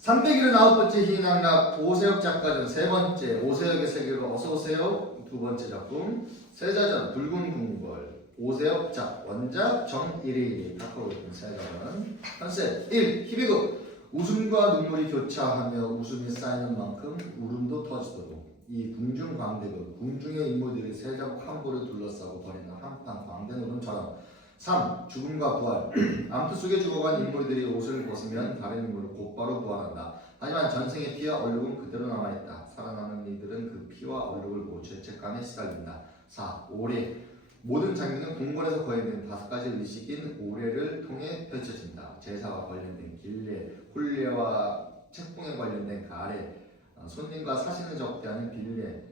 379번째 희낙락 오세혁 작가전 세 번째 오세혁의 세계로 어서 오세요. 두 번째 작품 세자전 붉은 궁궐 오세혁 작 원작 정일이 탁하고 있는 세자전 컨셉 1. 희비극 웃음과 눈물이 교차하며 웃음이 쌓이는 만큼 울음도 터지도록 이 궁중 광대극 궁중의 인물들이 세자국 함부를 둘러싸고 벌이는 한판 광대 노름처럼 3. 죽음과 부활 암투 속에 죽어간 인물들이 옷을 벗으면 다른 인물은 곧바로 부활한다. 하지만 전생의 피와 얼룩은 그대로 남아있다. 살아남은 이들은 그 피와 얼룩을 보고 죄책감에 시달린다. 4. 오래 모든 장면은 궁궐에서 거행된 5가지 의식인 오래를 통해 펼쳐진다. 제사와 관련된 길례, 혼례와 책봉에 관련된 가례, 손님과 사신을 접대하는 빌례,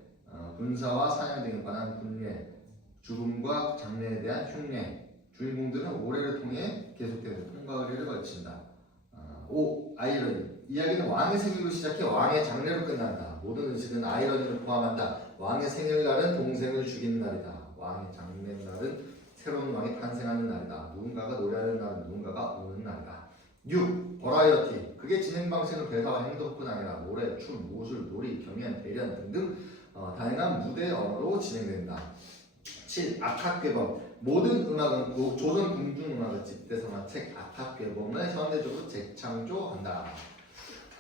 군사와 사냥 등에 관한 훈례, 죽음과 장례에 대한 흉례. 주인공들은 오래를 통해 계속되는 통과 의례를 거친다. 5. 아이러니 이야기는 왕의 생일로 시작해 왕의 장례로 끝난다. 모든 의식은 아이러니를 포함한다. 왕의 생일날은 동생을 죽이는 날이다. 왕의 장례날은 새로운 왕이 탄생하는 날이다. 누군가가 노래하는 날은 누군가가 우는 날이다. 6. 버라이어티 그게 진행 방식은 대사와 행동뿐 아니라 노래, 춤, 무술, 놀이, 경연, 대련 등등 다양한 무대 언어로 진행된다. 7. 악학괴범 모든 음악은 조선 궁중음악을 집대성한 책 악학괴범을 현대적으로 재창조한다.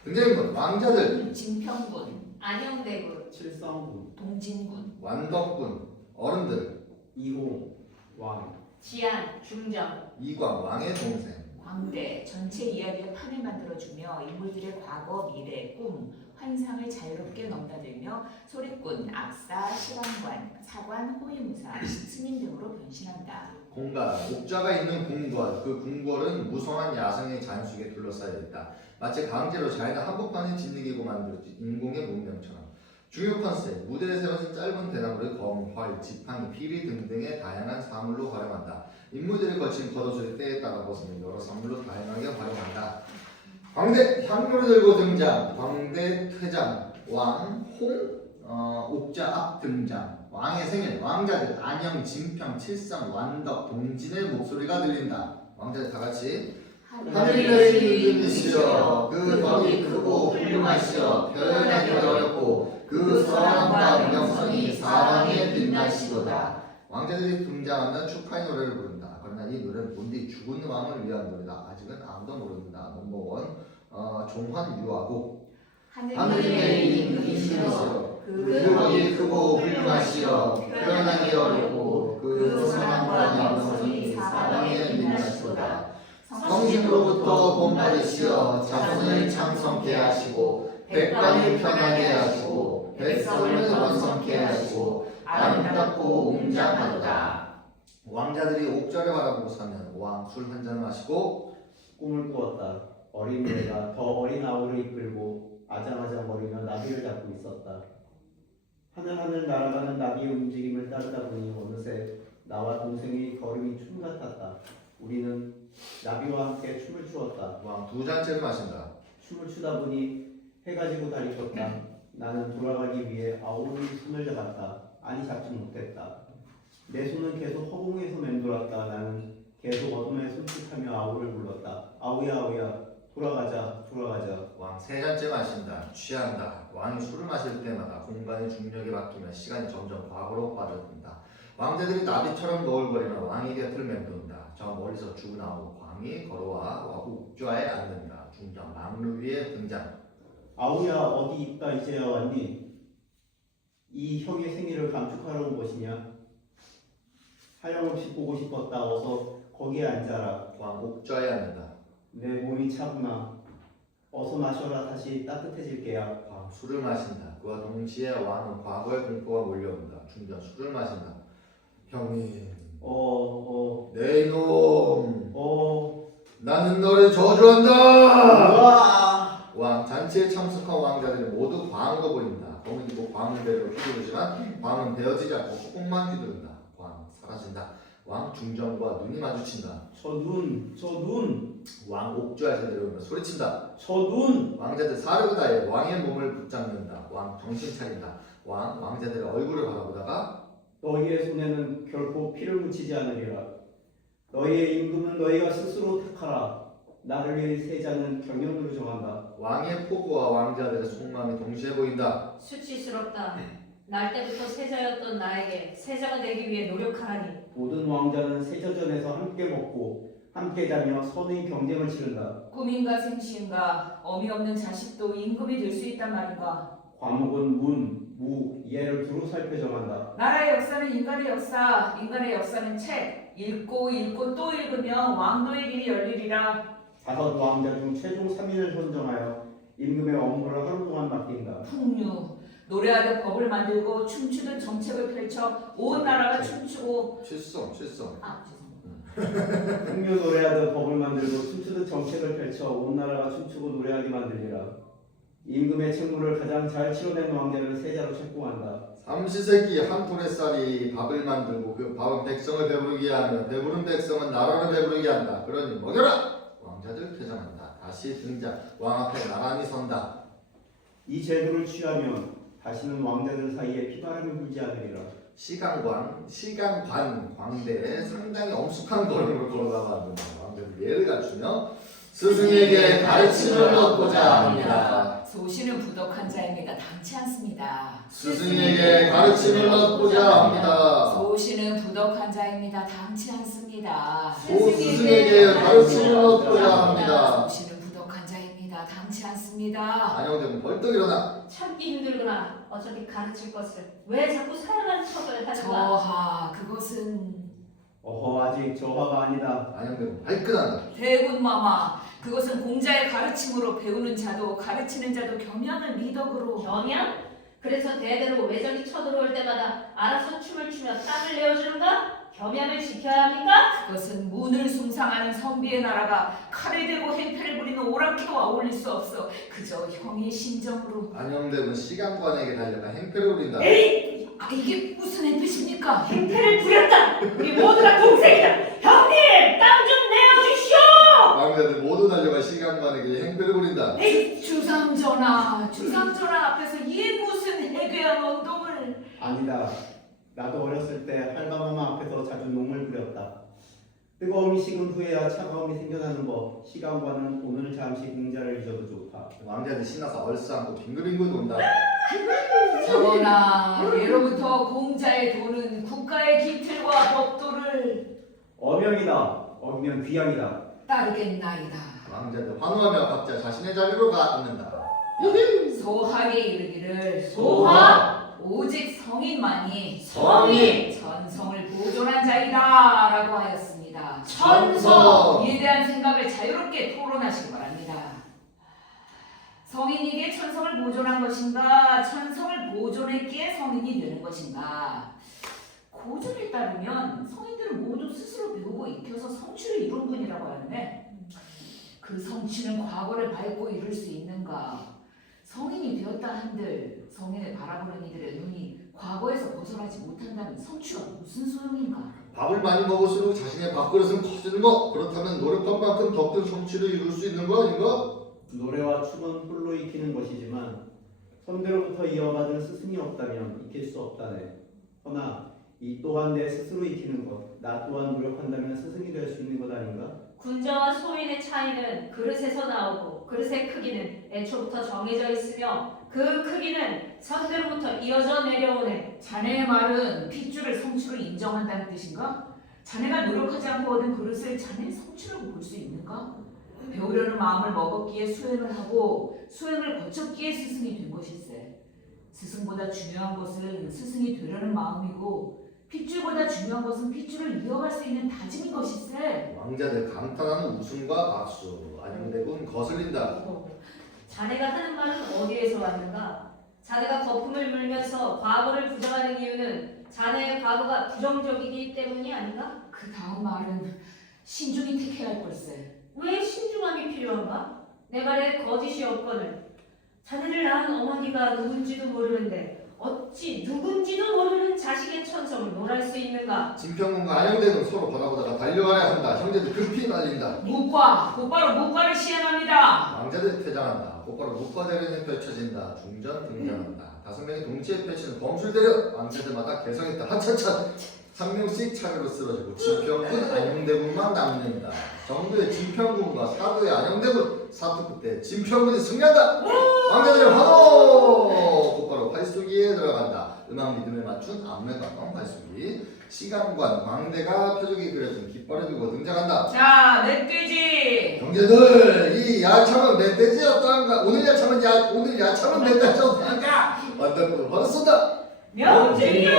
등장인물 왕자들 진평군, 안영대군, 칠성군, 동진군, 완덕군 어른들 이호, 왕, 지안, 중정, 이광 왕의 동생 광대 전체 이야기의 판을 만들어주며 인물들의 과거, 미래, 꿈, 환상을 자유롭게 넘나들며 소리꾼, 악사, 시관관, 사관, 호위무사, 스님 등으로 변신한다. 공간 옥좌가 있는 궁궐 그 궁궐은 무성한 야성의 잔숙에 둘러싸여 있다. 마치 강제로 자연의 한복판에 짓이기고 만들어진 인공의 문명처럼. 주요 컨셉 무대에 세워진 짧은 대나무를 검, 활, 지팡이, 피리 등등의 다양한 사물로 활용한다. 인물들이 거친 겉옷을 때에 따라 벗으며 여러 사물로 다양하게 활용한다. 광대 향로를 들고 등장. 광대 퇴장 왕, 홍, 옥자 앞 등장. 왕의 생일 왕자들 안영, 진평, 칠성, 완덕, 동진의 목소리가 들린다. 왕자들 다 같이 하늘이 내리는 이시여 그 덕이 크고 훌륭하시여 표현하기 어렵고 그 선함과 명성이 사방에 빛나시도다. 왕자들이 등장하면 축하의 노래를 부른다. 그러나 이 노래는 본디 죽은 왕을 위한 노래다. 아직은 아무도 모른다. 넘버원 종환 유아곡 하늘이 내리는 이시여 그 덕이 크고 훌륭하시여 표현하기 어렵고 그 선함과 명성이 사방에 빛나시도다. 성신으로부터 본받으시어 자손을 창성케 하시고 백관을 편하게 하시고 백성을 번성케 하시고 아름답고 웅장하도다. 왕자들이 옥좌를 바라보고 서면 왕 술 한 잔을 마시고 꿈을 꾸었다. 어린 애가 더 어린 아우를 이끌고 아장아장거리며 나비를 잡고 있었다. 하늘하늘 날아가는 나비의 움직임을 따르다 보니 어느새 나와 동생의 걸음이 춤 같았다. 우리는 나비와 함께 춤을 추었다. 왕 두 잔째를 마신다. 춤을 추다 보니 해가 지고 달이 떴다. 나는 돌아가기 위해 아우의 손을 잡았다. 아니 잡지 못했다. 내 손은 계속 허공에서 맴돌았다. 나는 계속 어둠에 솔직하며 아우를 불렀다. 아우야 아우야 돌아가자 돌아가자. 왕 세 잔째 마신다. 취한다. 왕이 술을 마실 때마다 공간의 중력이 바뀌며 시간이 점점 과거로 빠져든다. 왕자들이 나비처럼 너울거리며 왕의 곁을 맴돈다. 저 멀리서 죽은 아우 광이 걸어와 옥좌에 앉는다. 중장 망루 위에 등장. 아우야 어디 있다 이제야 왔니? 이 형의 생일을 감축하러 온 것이냐? 하염없이 보고 싶었다. 어서 거기에 앉아라. 왕 옥좌에 앉는다. 내 몸이 차구나. 어서 마셔라. 다시 따뜻해질 게야. 왕 술을 마신다. 그와 동시에 왕은 과거의 공포가 몰려온다. 중장 술을 마신다. 형님 내 이놈 나는 너를 저주한다. 우와! 왕 잔치에 참석한 왕자들이 모두 광으로 보인다. 검은 입고 광을 배로 휘두르지만 광은 베어지지 않고 소금만 휘두른다. 광 사라진다. 왕 중정과 눈이 마주친다. 저 눈! 왕 옥좌에서 내려오며 소리친다. 저 눈! 왕자들 사르고 다해 왕의 몸을 붙잡는다. 왕 정신 차린다. 왕 왕자들의 얼굴을 바라보다가 너희의 손에는 결코 피를 묻히지 않으리라. 너희의 임금은 너희가 스스로 택하라. 나를 위해 세자는 경영으로 정한다. 왕의 포부와 왕자들의 속마음이 동시에 보인다. 수치스럽다. 날 때부터 세자였던 나에게 세자가 되기 위해 노력하라니. 모든 왕자는 세자전에서 함께 먹고 함께 자며 선의 경쟁을 치른다. 꿈인가 생시인가 어미 없는 자식도 임금이 될 수 있단 말인가. 과목은 문, 무, 예를 두루 살펴 정한다. 나라의 역사는 인간의 역사, 인간의 역사는 책. 읽고 읽고 또 읽으면 왕도의 길이 열리리라. 5 왕자 중 최종 3인을 선정하여 임금의 업무를 하루 동안 맡긴다. 풍류, 노래하듯 법을 만들고 춤추듯 정책을 펼쳐 온 나라가 춤추고. 실성. 아 죄송합니다. 풍류 노래하듯 법을 만들고 춤추듯 정책을 펼쳐 온 나라가 춤추고 노래하게 만들리라. 임금의 책무를 가장 잘 치러낸 왕자를 세자로 책봉한다. 삼시세끼 한 톤의 쌀이 밥을 만들고 그 밥은 백성을 배부르게 하며 배부른 백성은 나라를 배부르게 한다. 그러니 먹여라! 왕자들 퇴장한다. 다시 등장. 왕 앞에 나란히 선다. 이 제도를 취하면 다시는 왕자들 사이에 피바람이 불지 않으리라. 시간관 광대에 상당히 엄숙한 걸음을 걸어나가는 왕자들 예를 갖추며 스승에게 가르침을 얻고자 합니다. 소신은 부덕한 자입니다. 당치 않습니다. 스승에게 가르침을 얻고자 합니다. 소신은 부덕한 자입니다. 당치 않습니다. 스승에게 가르침을 얻고자 합니다. 소신은 부덕한 자입니다. 당치 않습니다. 안영대군 벌떡 일어나. 참기 힘들구나. 어차피 가르칠 것을 왜 자꾸 사랑하는 척을 하는가. 저하, 그것은 어허, 아직 저하가 아니다. 안영대군 발끈한다. 대군마마, 그것은 공자의 가르침으로 배우는 자도 가르치는 자도 겸양을 미덕으로. 겸양? 그래서 대대로 외적이 쳐들어올 때마다 알아서 춤을 추며 땀을 내어주는가? 겸양을 지켜야 합니까? 그것은 문을 숭상하는 선비의 나라가 칼을 들고 행패를 부리는 오랑캐와 어울릴 수 없어. 그저 형의 심정으로. 안영대군 시간관에게 달려가 행패를 부린다. 에이! 아, 이게 무슨 행패십니까? 행패를 부렸다! 우리 모두가 동생이다! 형님! 땀 좀 내어주시오! 왕자들 모두 달려가 시간관에게 행패를 부린다. 에이! 주상전하 앞에서 이 무슨 해괴한 언동을. 아니다. 나도 어렸을 때 할바마마 앞에서 자주 농을 부렸다. 뜨거움이 식은 후에야 차가움이 생겨나는 법. 시간과는 오늘 잠시 공자를 잊어도 좋다. 왕자들 신나서 얼싸안고 빙글빙글 돈다. 전하, 예로부터 공자의 도는 국가의 기틀과 법도를 어명이다. 어기면 귀양이다. 따르겠나이다. 왕자들 환호하며 각자 자신의 자리로 앉는다. 소학에 이르기를 소학? 오직 성인만이 성인! 전성을 보존한 자이다라고 하였습니다. 천성! 이에 대한 생각을 자유롭게 토론하시기 바랍니다. 성인이기에 천성을 보존한 것인가, 천성을 보존했기에 성인이 되는 것인가. 고전에 따르면 성인들은 모두 스스로 배우고 익혀서 성취를 이룬 분이라고 하는데, 그 성취는 과거를 밟고 이룰 수 있는가? 성인이 되었다 한들 성인을 바라보는 이들의 눈이 과거에서 벗어나지 못한다면 성취가 무슨 소용인가? 밥을 많이 먹을수록 자신의 밥그릇은 커지는 거. 그렇다면 노력한 만큼 더 큰 성취를 이룰 수 있는 거 아닌가? 노래와 춤은 홀로 익히는 것이지만 선대로부터 이어받은 스승이 없다면 익힐 수 없다네. 허나 이 또한 내 스스로 익히는 것. 나 또한 노력한다면 스승이 될 수 있는 것 아닌가? 군자와 소인의 차이는 그릇에서 나오고 그릇의 크기는 애초부터 정해져 있으며 그 크기는 선대로부터 이어져 내려오네. 자네의 말은 핏줄을 성취로 인정한다는 뜻인가? 자네가 노력하지 않고 얻은 그릇을 자네의 성취로 볼 수 있는가? 배우려는 마음을 먹었기에 수행을 하고 수행을 거쳤기에 스승이 된 것일세. 스승보다 중요한 것은 스승이 되려는 마음이고 핏줄보다 중요한 것은 핏줄을 이어갈 수 있는 다짐인 것일세. 왕자들 감탄하는 웃음과 박수. 안영대군 거슬린다. 자네가 하는 말은 어디에서 왔는가? 자네가 거품을 물면서 과거를 부정하는 이유는 자네의 과거가 부정적이기 때문이 아닌가? 그 다음 말은 신중히 택해야 할 걸세. 왜 신중함이 필요한가? 내 말에 거짓이 없거늘 자네를 낳은 어머니가 누군지도 모르는데 어찌 누군지도 모르는 자식의 천성을 논할 수 있는가? 진평군과 안영대군 서로 바라보다가 달려가야 한다. 형제들 급히 날린다. 묵과! 곧바로 묵과를 시행합니다. 왕자들 퇴장한다. 곧바로 묵과대련이 펼쳐진다. 중전 등장한다. 5명이 동시에 펼치는 범술대련. 왕자들마다 개성있다. 하차차. 한 명씩 차례로 쓰러지고 진평군 안영대군만 남는다. 정도의 진평군과 사도의 안영대군 사투 끝에 진평군이 승리한다. 왕자들의 환호! 곧바로 활쏘기에 들어간다. 음악 리듬에 맞춘 안면가방 활쏘기. 시간관 광대가 표적이 그려진 깃발을 들고 등장한다. 자, 멧돼지. 형제들, 이 야참은 멧돼지 어떠한가? 오늘 야참은 멧돼지 어떠한가? 완덕군 환호 쏜다. 명중이요.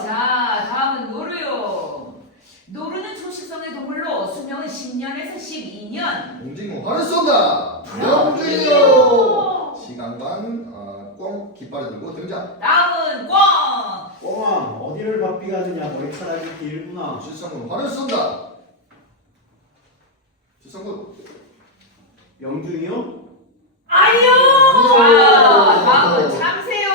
자, 다음은 노루요. 노루는 초식성의 동물로 수명은 10년에서 12년. 공진공 환호 쏜다. 명중이요. 시간관 꽁 깃발을 들고 등장. 다음은 꽝. 뻥아 어디를 바삐 가느냐 머리카락이 길구나. 실성군 환호 쏜다. 실성군. 명중이요? 아니요. 자, 다음은 참새요.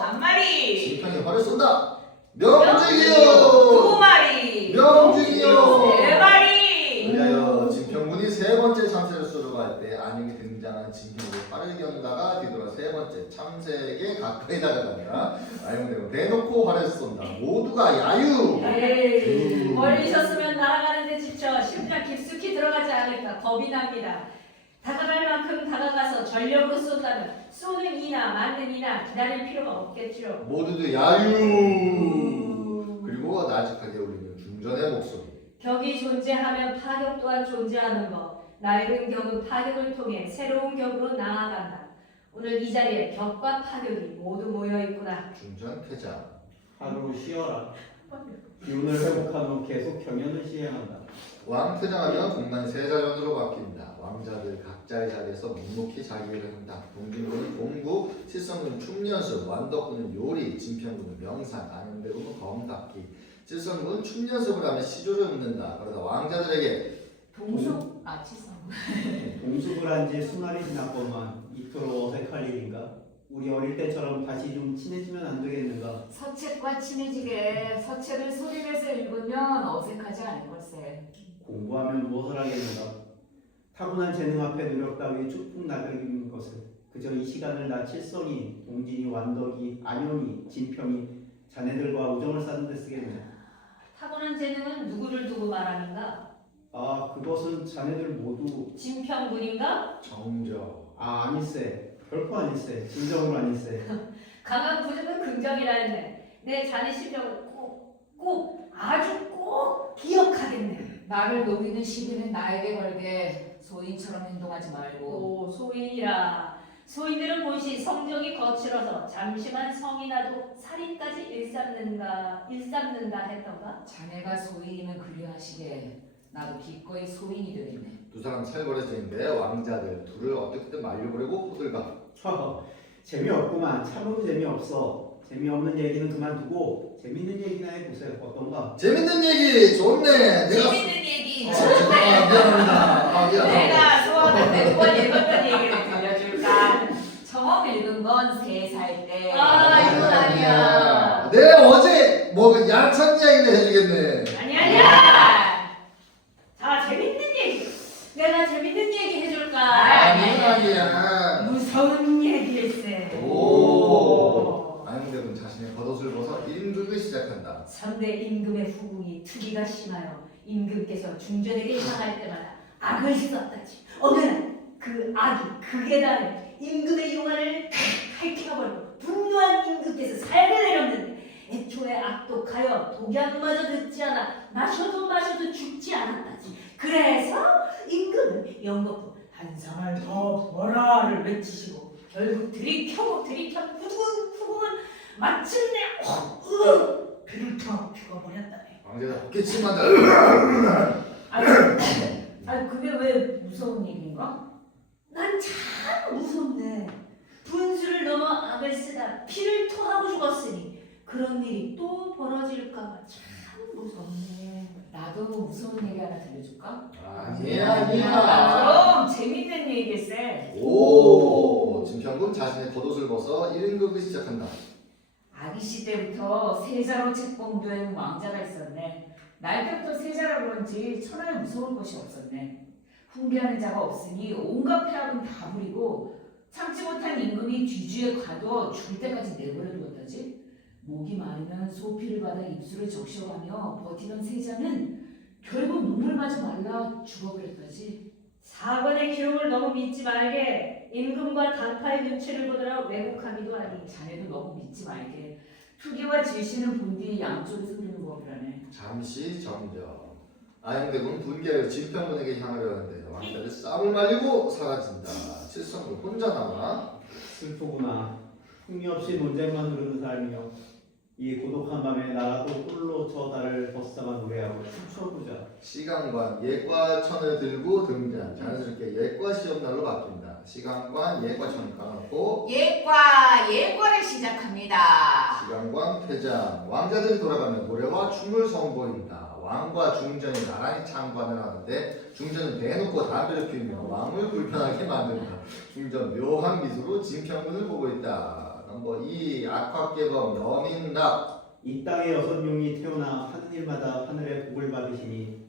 한 마리. 진평이 환호 쏜다. 두 명중이요. 마리. 명중이요. 네 마리. 그리하여 진평군이 세 번째 참새를 쏘려고 할 때 안영이 등장한 진평군이 팔을 겨누다가 뒤돌아 세 번째 참새에게 가까이 다가간다. 아영대군 대놓고 활을 쏜다. 모두가 야유. 에이, 멀리 있었으면 날아가는데 지쳐 심장 깊숙이 들어가지 않을까 겁이 납니다. 다가갈 만큼 다가가서 전력으로 쏜다면 쏘는 이나 맞는 이나 기다릴 필요가 없겠죠. 모두도 야유. 그리고 나직하게 울리는 중전의 목소리. 격이 존재하면 파격 또한 존재하는 것. 낡은 격은 파격을 통해 새로운 격으로 나아간다. 오늘 이 자리에 격과 파격이 모두 모여 있구나. 중전 퇴장. 하루 쉬어라. 기운을 회복한 후 계속 경연을 시행한다. 왕 퇴장하면 공만 세자전으로 바뀐다. 왕자들 각자의 자리에서 묵묵히 자기 일을 한다. 동진군은 공부, 칠성군은 춤연습, 완덕군은 요리, 진평군은 명상, 안영대군은 검닦기. 칠성군은 춤연습을 하며 시조를 읊는다. 그러다 왕자들에게 치성. 동숙을 한 지 수날이 지났건만 이토록 어색할 일인가? 우리 어릴 때처럼 다시 좀 친해지면 안 되겠는가? 서책과 친해지게 서책을 소리내서 읽으면 어색하지 않을 걸세. 공부하면 무엇을 하겠는가? 타고난 재능 앞에 노력 따위 쭉쭉 나가는 것을 그저 이 시간을 나 칠성이, 동진이, 완덕이, 안영이, 진평이 자네들과 우정을 쌓는 데 쓰겠네. 타고난 재능은 누구를 두고 말하는가? 아 그것은 자네들 모두 진평군인가? 정적. 아닐세. 결코 아닐세. 진정으로 아닐세. 강한 부족은 긍정이라는데 내 자네 실력을 꼭 아주 꼭 기억하겠네. 나를 노리는 시비는 나에게 걸게 소인처럼 행동하지 말고. 오, 소인이라. 소인들은 본시 성정이 거칠어서 잠시만 성이 나도 살인까지 일삼는다 했던가? 자네가 소인이면 그리하시게. 나도 기꺼이 소인이 되겠네. 두 사람 살벌해지는데 왕자들 둘을 어떻게든 말려보려고 호들갑. 허허, 재미없구만. 참으로 재미없어. 재미없는 얘기는 그만두고 재밌는 얘기나 해보세요. 어떤가? 재밌는 얘기 좋네. 재밌는 얘기. 미안합니다. 미안합니다. 내가 소원한테 두번 읽었던 얘기를 들려줄까? 처음 읽은 건 3살 때. 아, 이건 아니야. 내 어제 뭐 야참 이야기를 해주겠네. 아니야. 자, 재밌는 얘기. 내가 재밌는 얘기 해줄까? 아니야. 무서운 얘기일세. 오. 안영대군 자신의 겉옷을 벗어 임금을 시작한다. 선대 임금의 후궁이 투기가 심하여 임금께서 중전에게 향할 때마다 악을 썼다지. 어느 날 그 악이 극에 달해 임금의 용안을 핥혀버리고 분노한 임금께서 살을 내렸는데 애초에 악독하여 독약마저 듣지 않아 마셔도 죽지 않았다지. 그래서 임금은 영거푸 한 상을 더 부어라를 외치시고 결국 들이켜 후궁은 마침내 배를 터 죽어버렸다네. 왕자가 헛기침한다. 아니 그게 왜 무서운 얘기인가? 난 참 무섭네. 분수를 넘어 악을 쓰다 피를 토하고 죽었으니 그런 일이 또 벌어질까봐 참 무섭네. 나도 무서운 얘기 하나 들려줄까? 아니야. 그럼 재밌는 얘기일세. 오. 진평군 자신의 겉옷을 벗어 1인극을 시작한다. 아기씨 때부터 세자로 책봉된 왕자가 있었네. 날 때부터 세자라 그런지 천하에 무서울 것이 없었네. 훈계하는 자가 없으니 온갖 폐악은 다 부리고 참지 못한 임금이 뒤주에 가둬 죽을 때까지 내버려 두었다지. 목이 마르면 소피를 받아 입술을 적셔가며 버티던 세자는 결국 눈물 마저 말라 죽어버렸다지. 사관의 기록을 너무 믿지 말게. 임금과 당파의 눈치를 보느라 왜곡하기도 하니. 자네도 너무 믿지 말게. 투기와 질신을 본 뒤 양쪽에서 흐르는 법이라네. 잠시 정정. 아영대군 분개하여 진평군에게 향하려 하는데 왕자를 쌈을 말리고 사라진다. 칠성도 혼자 남아 슬프구나. 흥미 없이 논쟁만 흐르는 삶이여. 이 고독한 밤에 나라도 홀로 저 달을 벗삼아 노래하고 춤춰보자. 시간관 예과천을 들고 등장. 자연스럽게 예과 시험날로 바뀐다. 시간관 예과천을 까놓고 예과를 시작합니다. 시간관 퇴장. 왕자들이 돌아가면 노래와 춤을 선보인다. 왕과 중전이 나란히 창관을 하는데 중전은 대놓고 담배를 피우며 왕을 불편하게 만든다. 중전 묘한 미소로 진평군을 보고 있다. 넘버 2 악화개범 여민답. 이 땅에 6용이 태어나 하는 일마다 하늘의 복을 받으시니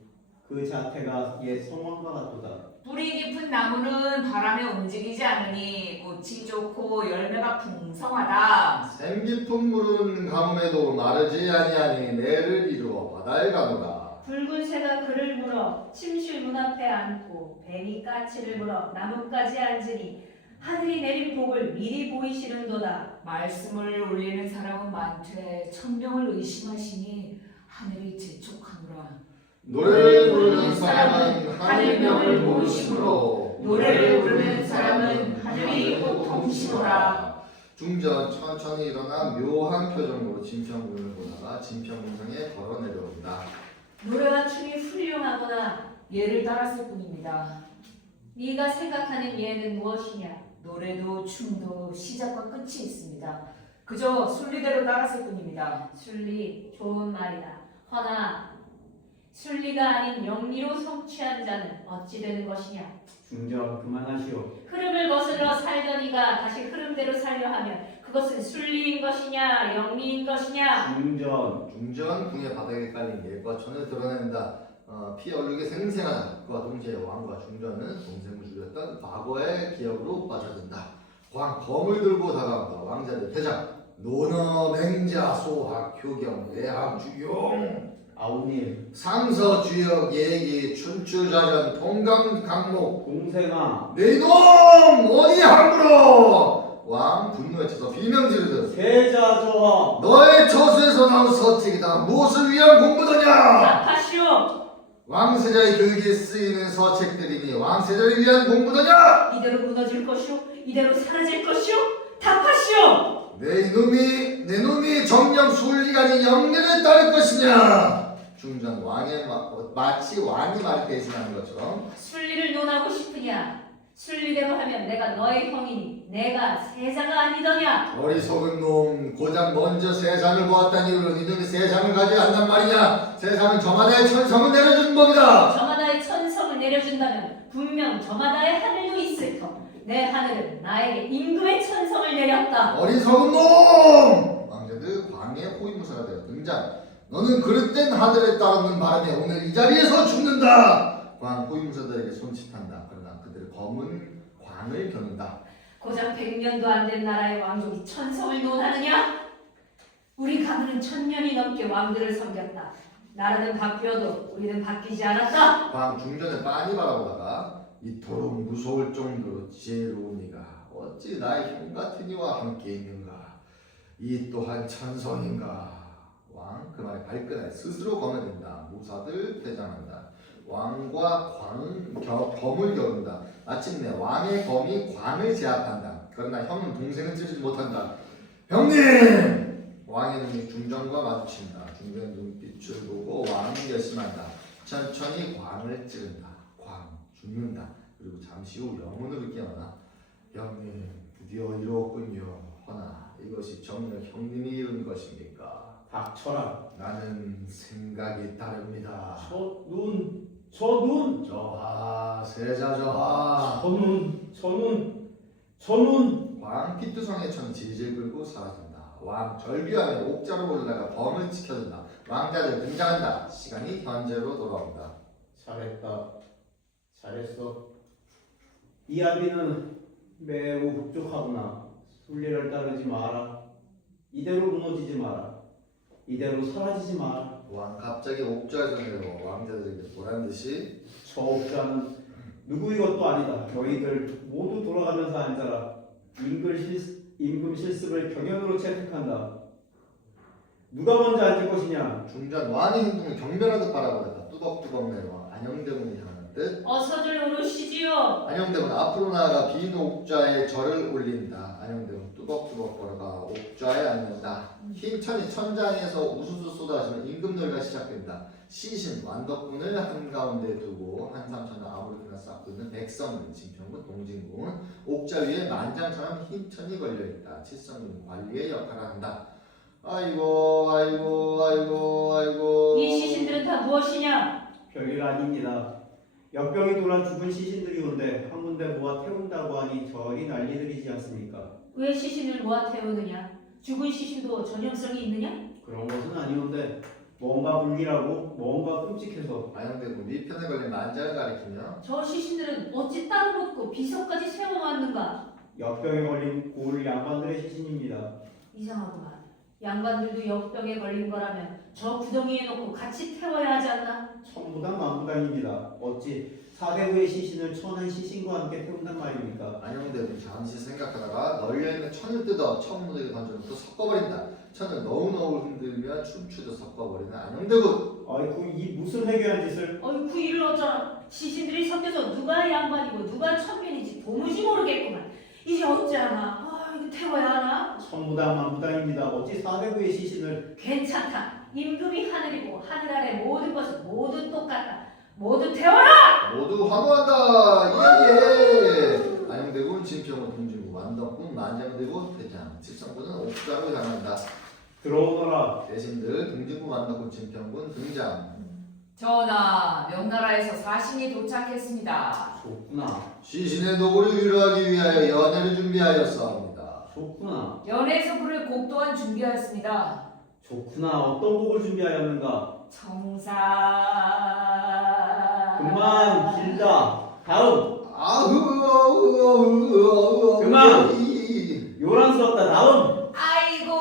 그 자태가 옛 성왕과 같도다. 뿌리 깊은 나무는 바람에 움직이지 않으니 꽃이 좋고 열매가 풍성하다. 샘 깊은 물은 가뭄에도 마르지 아니하니 내를 이루어 바다에 가노라. 붉은 새가 그를 물어 침실 문 앞에 앉고 뱀이 까치를 물어 나뭇가지에 앉으니 하늘이 내린 복을 미리 보이시는도다. 말씀을 올리는 사람은 많되 천명을 의심하시니 하늘이 재촉하노라. 노래를 부르는 사람은 하늘명을 모르시므로 노래를 부르는 사람은 하늘이 호통시노라. 중전 천천히 일어나 묘한 표정으로 진평군을 보다가 진평군상에 걸어 내려온다. 노래와 춤이 훌륭하구나. 예를 따랐을 뿐입니다. 네가 생각하는 예는 무엇이냐? 노래도 춤도 시작과 끝이 있습니다. 그저 순리대로 따랐을 뿐입니다. 순리 좋은 말이다. 허나 순리가 아닌 영리로 성취한 자는 어찌 되는 것이냐? 중전 그만하시오. 흐름을 거슬러 살던 이가 다시 흐름대로 살려 하면 그것은 순리인 것이냐 영리인 것이냐? 중전 궁의 바닥에 깔린 예과천을 드러낸다. 피 얼룩이 생생하다. 그와 동시에 왕과 중전은 동생을 죽였던 과거의 기억으로 빠져든다. 왕 검을 들고 다가온다. 왕자들 대장 논어 맹자 소학 효경 외학 주용 아우님, 상서 주역 예기 춘추자전 통감 강목 공생아, 네놈 어디 함부로. 왕 분노에 차서 비명 지르듯 세자 저하. 너의 저수에서 나온 서책이다. 무엇을 위한 공부더냐? 답하시오. 왕세자의 교육에 쓰이는 서책들이니 왕세자를 위한 공부더냐? 이대로 무너질 것이오. 이대로 사라질 것이오. 답하시오. 내 놈이 정령 순리가 아닌 영리를 따를 것이냐? 중전 마치 왕이 말 대신하는 것처럼 순리를 논하고 싶으냐? 순리대로 하면 내가 너의 형이니 내가 세자가 아니더냐? 어리석은 놈 고작 먼저 세상을 보았다는 이유로 니들이 세상을 가지고 한단 말이냐? 세상은 저마다의 천성을 내려준 법이다. 저마다의 천성을 내려준다면 분명 저마다의 하늘도 있을 터. 내 하늘은 나에게 임금의 천성을 내렸다. 어리석은 놈! 왕자들 광의 호위무사가 되어 등장. 너는 그릇된 하늘에 따르는 바람에 오늘 이 자리에서 죽는다. 광 호위무사들에게 손짓한다. 그러나 그들의 검은 광을 겨눈다. 고작 100년도 안 된 나라의 왕족이 천성을 논하느냐? 우리 가문은 1000년이 넘게 왕들을 섬겼다. 나라는 바뀌어도 우리는 바뀌지 않았다. 광 중전에 빤히 바라보다가 이토록 무서울 정도로 지혜로운 이가 어찌 나의 형 같은 이와 함께 있는가? 이 또한 천성인가? 왕 그 말에 발끈하여 스스로 검을 든다. 무사들 퇴장한다. 왕과 검을 겨룬다. 마침내 왕의 검이 광을 제압한다. 그러나 형은 동생을 찌르지 못한다. 형님! 왕의 눈이 중전과 마주친다. 중전의 눈빛을 보고 왕이 결심한다. 천천히 광을 찌른다. 광 죽는다. 그리고 잠시 후 영혼으로 깨어나 형님 드디어 이루었군요. 허나 이것이 정녕 형님이 이룬 것입니까? 닥쳐라. 나는 생각이 다릅니다. 저 눈. 저하 세자 저하. 저눈. 왕 피투성의 천 질질 끌고 사라진다. 왕 절규하며 옥자로 올라가 범을 지켜준다. 왕자들 등장한다. 시간이 현재로 돌아온다. 잘했다. 잘했어. 이 아비는 매우 흡족하구나. 순리를 따르지 마라. 이대로 무너지지 마라. 이대로 사라지지 마라. 왕 갑자기 옥좌에서 내려 왕자들에게 보란 듯이 저 옥자는 누구 이것도 아니다. 너희들 모두 돌아가면서 앉아라. 임금 실습을 경연으로 채택한다. 누가 먼저 앉을 것이냐? 중전 왕의 행동을 경멸하듯 바라보다가 뚜벅뚜벅 내려와 안영대군이 향한 듯 어서들 오르시지요. 안영대군 앞으로 나아가 빈 옥좌에 절을 올린다. 안영대군 뚜벅뚜벅 걸어가 옥좌에 앉는다. 흰 천이 천장에서 우수수 쏟아지는 임금놀이가 시작된다. 시신 완덕군을 한가운데 두고 한삼천을 아무렇게나 쌓고 있는 백성군, 진평군, 동진군 옥좌 위에 만장처럼 흰 천이 걸려있다. 칠성군 관리의 역할을 한다. 아이고 아이고 아이고 아이고 이 시신들은 다 무엇이냐? 별일 아닙니다. 역병이 돌아 죽은 시신들이 온데 한 군데 모아 태운다고 하니 저리 난리들이지 않습니까? 왜 시신을 모아 태우느냐? 죽은 시신도 전형성이 있느냐? 그런 것은 아니온데 뭔가 불길하고 뭔가 끔찍해서 안영대군 위편에 걸린 만장을 가리키며 저 시신들은 어찌 따로 놓고 비석까지 세워놓았는가? 역병에 걸린 고을 양반들의 시신입니다. 이상하구만. 양반들도 역병에 걸린 거라면 저 구덩이에 놓고 같이 태워야 하지 않나? 천부당 만부당입니다. 어찌 사대부의 시신을 천한 시신과 함께 태운단 말입니까? 안영대군 잠시 생각하다가 널려있는 천을 뜯어 천 무더기에 던져놓고 섞어버린다. 천을 너우너우 흔들며 춤추듯 섞어버리는 안영대군. 아이고 이 무슨 회개한 짓을. 어이구 이를 어쩌라. 시신들이 섞여서 누가 양반이고 누가 천변인지 도무지 모르겠구만. 이제 어찌하나? 이거 태워야 하나? 천부당 만부당입니다. 어찌 사대부의 시신을. 괜찮다. 임금이 하늘이고 하늘 아래 모든 것은 모두 똑같다. 모두 태워라! 모두 환호한다. 예예. 안영대군, 진평군, 동진군, 완덕군, 만장대군, 대장, 칠성군은 옥좌로 향한다. 들어오너라. 대신들 동진군, 완덕군, 진평군 등장. 전하, 명나라에서 사신이 도착했습니다. 좋구나. 시신의 도구를 위로하기 위하여 연회를 준비하였사옵니다. 좋구나. 연애 선물을 곡 또한 준비하였습니다. 좋구나. 어떤 곡을 준비하였는가? 청사. 그만 길다. 다음. 아우 그만! 요란스럽다. 다음. 아이고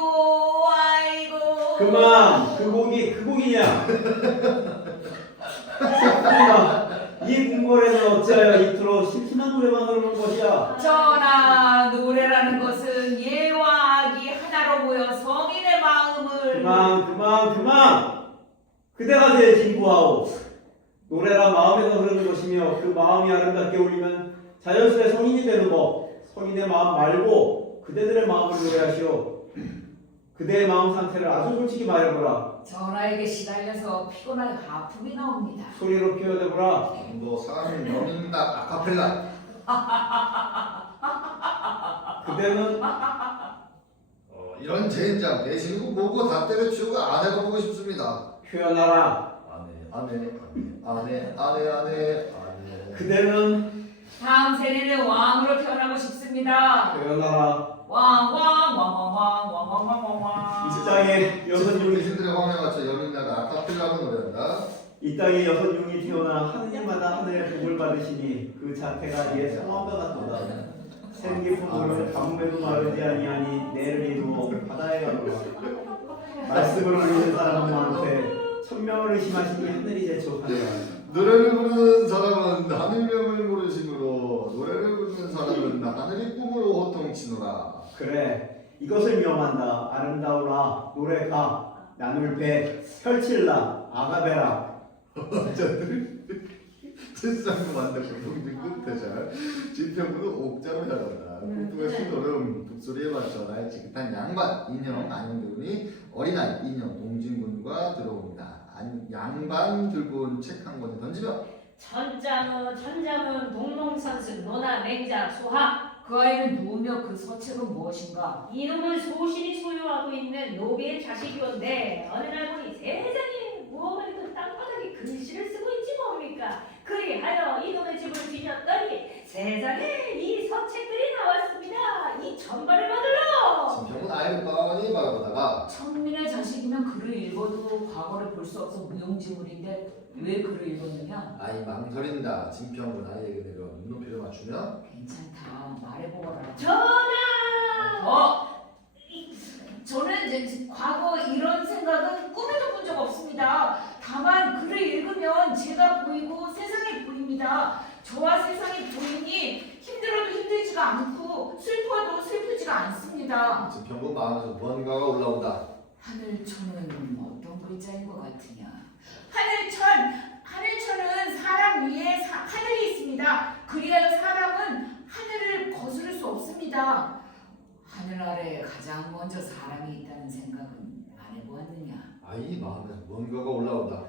아이고. 그만. 그 곡이냐? 새끼가 이 궁궐에서 어찌하여 이토록 심심한 노래만 흐르는 것이야? 전하, 노래라는 것은 예와 악이 하나로 모여 성인의 마음을. 그만. 그대가 제일 진부하오. 노래라 마음에서 흐르는 것이며 그 마음이 아름답게 울리면 자연스레 성인이 되는 법. 성인의 마음 말고 그대들의 마음을 노래하시오. 그대의 마음 상태를 아주 솔직히 말해보라. 전하에게 시달려서 피곤한 하품이 나옵니다. 소리로 표현해보라. 너 사람은 영인다 아카펠라. 그대는 이런 젠장 배신이고 뭐고 다 때려치우고 아내가 보고 싶습니다. 표현하라. 아내. 그대는 다음 세대는 왕으로 태어나고 싶습니다. 표현하라. 왕. 이 땅에 여섯 용이 신들의 황에 맞춰 영인다가 아카펠라로 노래한다. 이 땅에 여섯 용이 태어나 하느님마다 하늘의 복을 받으시니 그 자태가 옛 성함과 같도다. 생기품으로 가뭄에도 마르지 아니하니 내를 이루어 바다에 가노라. 말씀을 올리는 사람한테 천명을 의심하시니 하늘이 제촉하노라. 노래를 부르는 사람은 하늘명을 모르심으로 노래를 부르는 사람은 하늘의 꿈으로 호통치노라. 그래 이것을 명한다. 아름다우라 노래가 나눌 배 펼칠라 아가베라. 칠상구 만들고 동진군 대절 진평군은 옥자로 향한다. 꿈뚱한 신노름 북소리에 맞춰 나의 지긋한 양반 인형 안영대군이 어린아이 인형 동진군과 들어옵니다. 양반 들고 온 책 한 권을 던지며 전자문 동농선승 노나 맹자 소하. 그 아이는 누우며 그 서책은 무엇인가? 이놈은 소신이 소유하고 있는 노비의 자식이온데 어느 날 보니 세상에 무엇만이든 땅바닥에 글씨를 쓰고 있지 뭡니까? 그리하여 이놈의 집을 뒤졌더니 세상에 이 서책들이 나왔습니다. 이 전발을 받으러. 진평군 아이를 뻔히 바라보다가 천민의 자식이면 글을 읽어도 과거를 볼 수 없어 무용지물인데 왜 글을 읽었느냐? 아이 망설인다. 진평군 아이에게 내려 눈높이를 맞추며 괜찮다. 말해보거라. 전하! 저는 이제 과거 이런 생각은 꿈에도 본 적 없습니다. 다만 글을 읽으면 제가 보이고 세상이 보입니다. 저와 세상이 보이니 힘들어도 힘들지가 않고 슬퍼도 슬프지가 않습니다. 진평군 마음에서 무언가가 올라온다. 하늘천은 어떤 글자인 것 같으냐? 하늘천은 사람 위에 하늘이 있습니다. 그리하여 사람은 하늘을 거스를 수 없습니다. 하늘 아래 가장 먼저 사람이 있다는 생각은 안 해보았느냐? 아이 마음에서 무언가가 올라온다.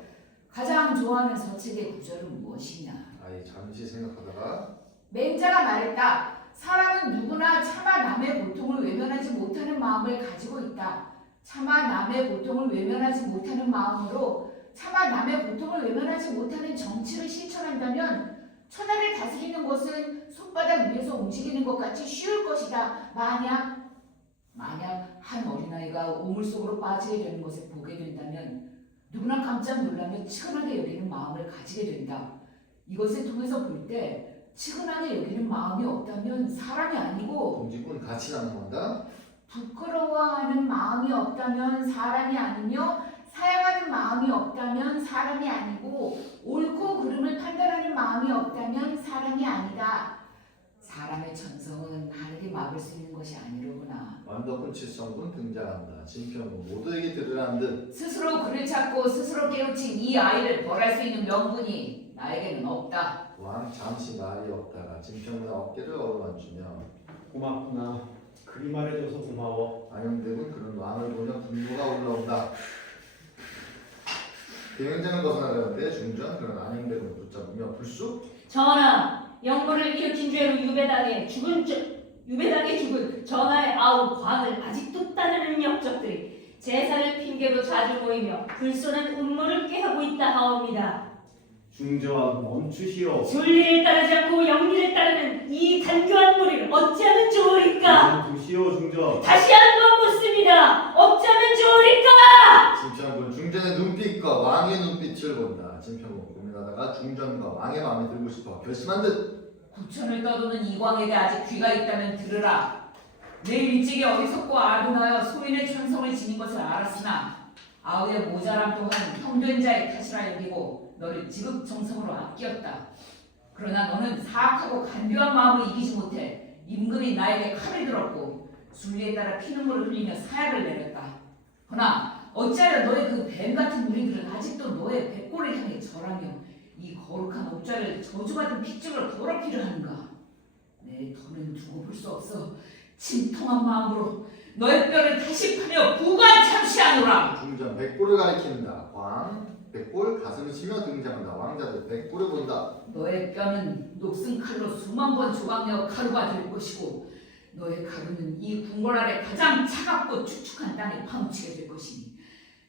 가장 좋아하는 서책의 구절은 무엇이냐? 아이 잠시 생각하다가 맹자가 말했다. 사람은 누구나 차마 남의 고통을 외면하지 못하는 마음을 가지고 있다. 차마 남의 고통을 외면하지 못하는 마음으로 차마 남의 고통을 외면하지 못하는 정치를 실천한다면 천하를 다스리는 것은 손바닥 위에서 움직이는 것 같이 쉬울 것이다. 만약 한 어린아이가 우물 속으로 빠지게 되는 것을 보게 된다면 누구나 깜짝 놀라며 치근하게 여기는 마음을 가지게 된다. 이것을 통해서 볼 때 치근하게 여기는 마음이 없다면 사람이 아니고 동지군 같이 남는다. 부끄러워하는 마음이 없다면 사람이 아니며 사양하는 마음이 없다면 사람이 아니고 옳고 그름을 판단하는 마음이 없다면 사람이 아니다. 사람의 천성은 하늘이 막을 수 있는 것이 아니로구나. 완덕군 칠성군 등장한다. 진평군 모두에게 들으라는 듯. 스스로 글을 찾고 스스로 깨우친 이 아이를 벌할 수 있는 명분이 나에게는 없다. 왕 잠시 말이 없다가 진평군의 어깨를 어루만주며 고맙구나. 그리 말해줘서 고마워. 안영대군 그런 왕을 보며 분노가 올라온다. 대행장을 벗어나려는데 중전 그런 안영대군을 붙잡으며 불쑥 전하, 영모를 일으킨 죄로 유배당해 죽은 전하의 아우 광을 아직도 따르는 역적들이 제사를 핑계로 자주 모이며 불손한 음모를 꾀하고 있다 하옵니다. 중저하 멈추시오. 진리를 따르지 않고 영리를 따르는 이 간교한 무리를 어찌하면 좋으리까? 멈추시오 중저. 다시 한 번 묻습니다. 어찌하면 좋으리까? 진평군 중전의 눈빛과 왕의 눈빛을 본다. 진평군 고민하다가 중전과 왕의 마음에 들고 싶어 결심한 듯. 구천을 떠도는 이광에게 아직 귀가 있다면 들으라. 내일 일찍이 어리석고 아둔하여 소인의 천성을 지닌 것을 알았으나 아우의 모자람 또한 형된 자의 탓이라 여기고 너를 지극정성으로 아끼었다. 그러나 너는 사악하고 간교한 마음을 이기지 못해 임금이 나에게 칼을 들었고 순리에 따라 피눈물을 흘리며 사약을 내렸다. 허나 어찌하여 너의 그 뱀 같은 무리들은 아직도 너의 백골을 향해 절하며 이 거룩한 옥좌를 저주받은 핏줄을 더럽히려 하는가? 내 더는 두고 볼 수 없어. 침통한 마음으로 너의 뼈를 다시 파며 부관 참시하노라. 중전 백골을 가리킨다. 왕 백골 가슴을 치며 등장한다. 왕자들 백골을 본다. 너의 뼈는 녹슨 칼로 수만 번 조각내어 가루가 될 것이고 너의 가루는 이 궁궐 아래 가장 차갑고 축축한 땅에 파묻히게 될 것이니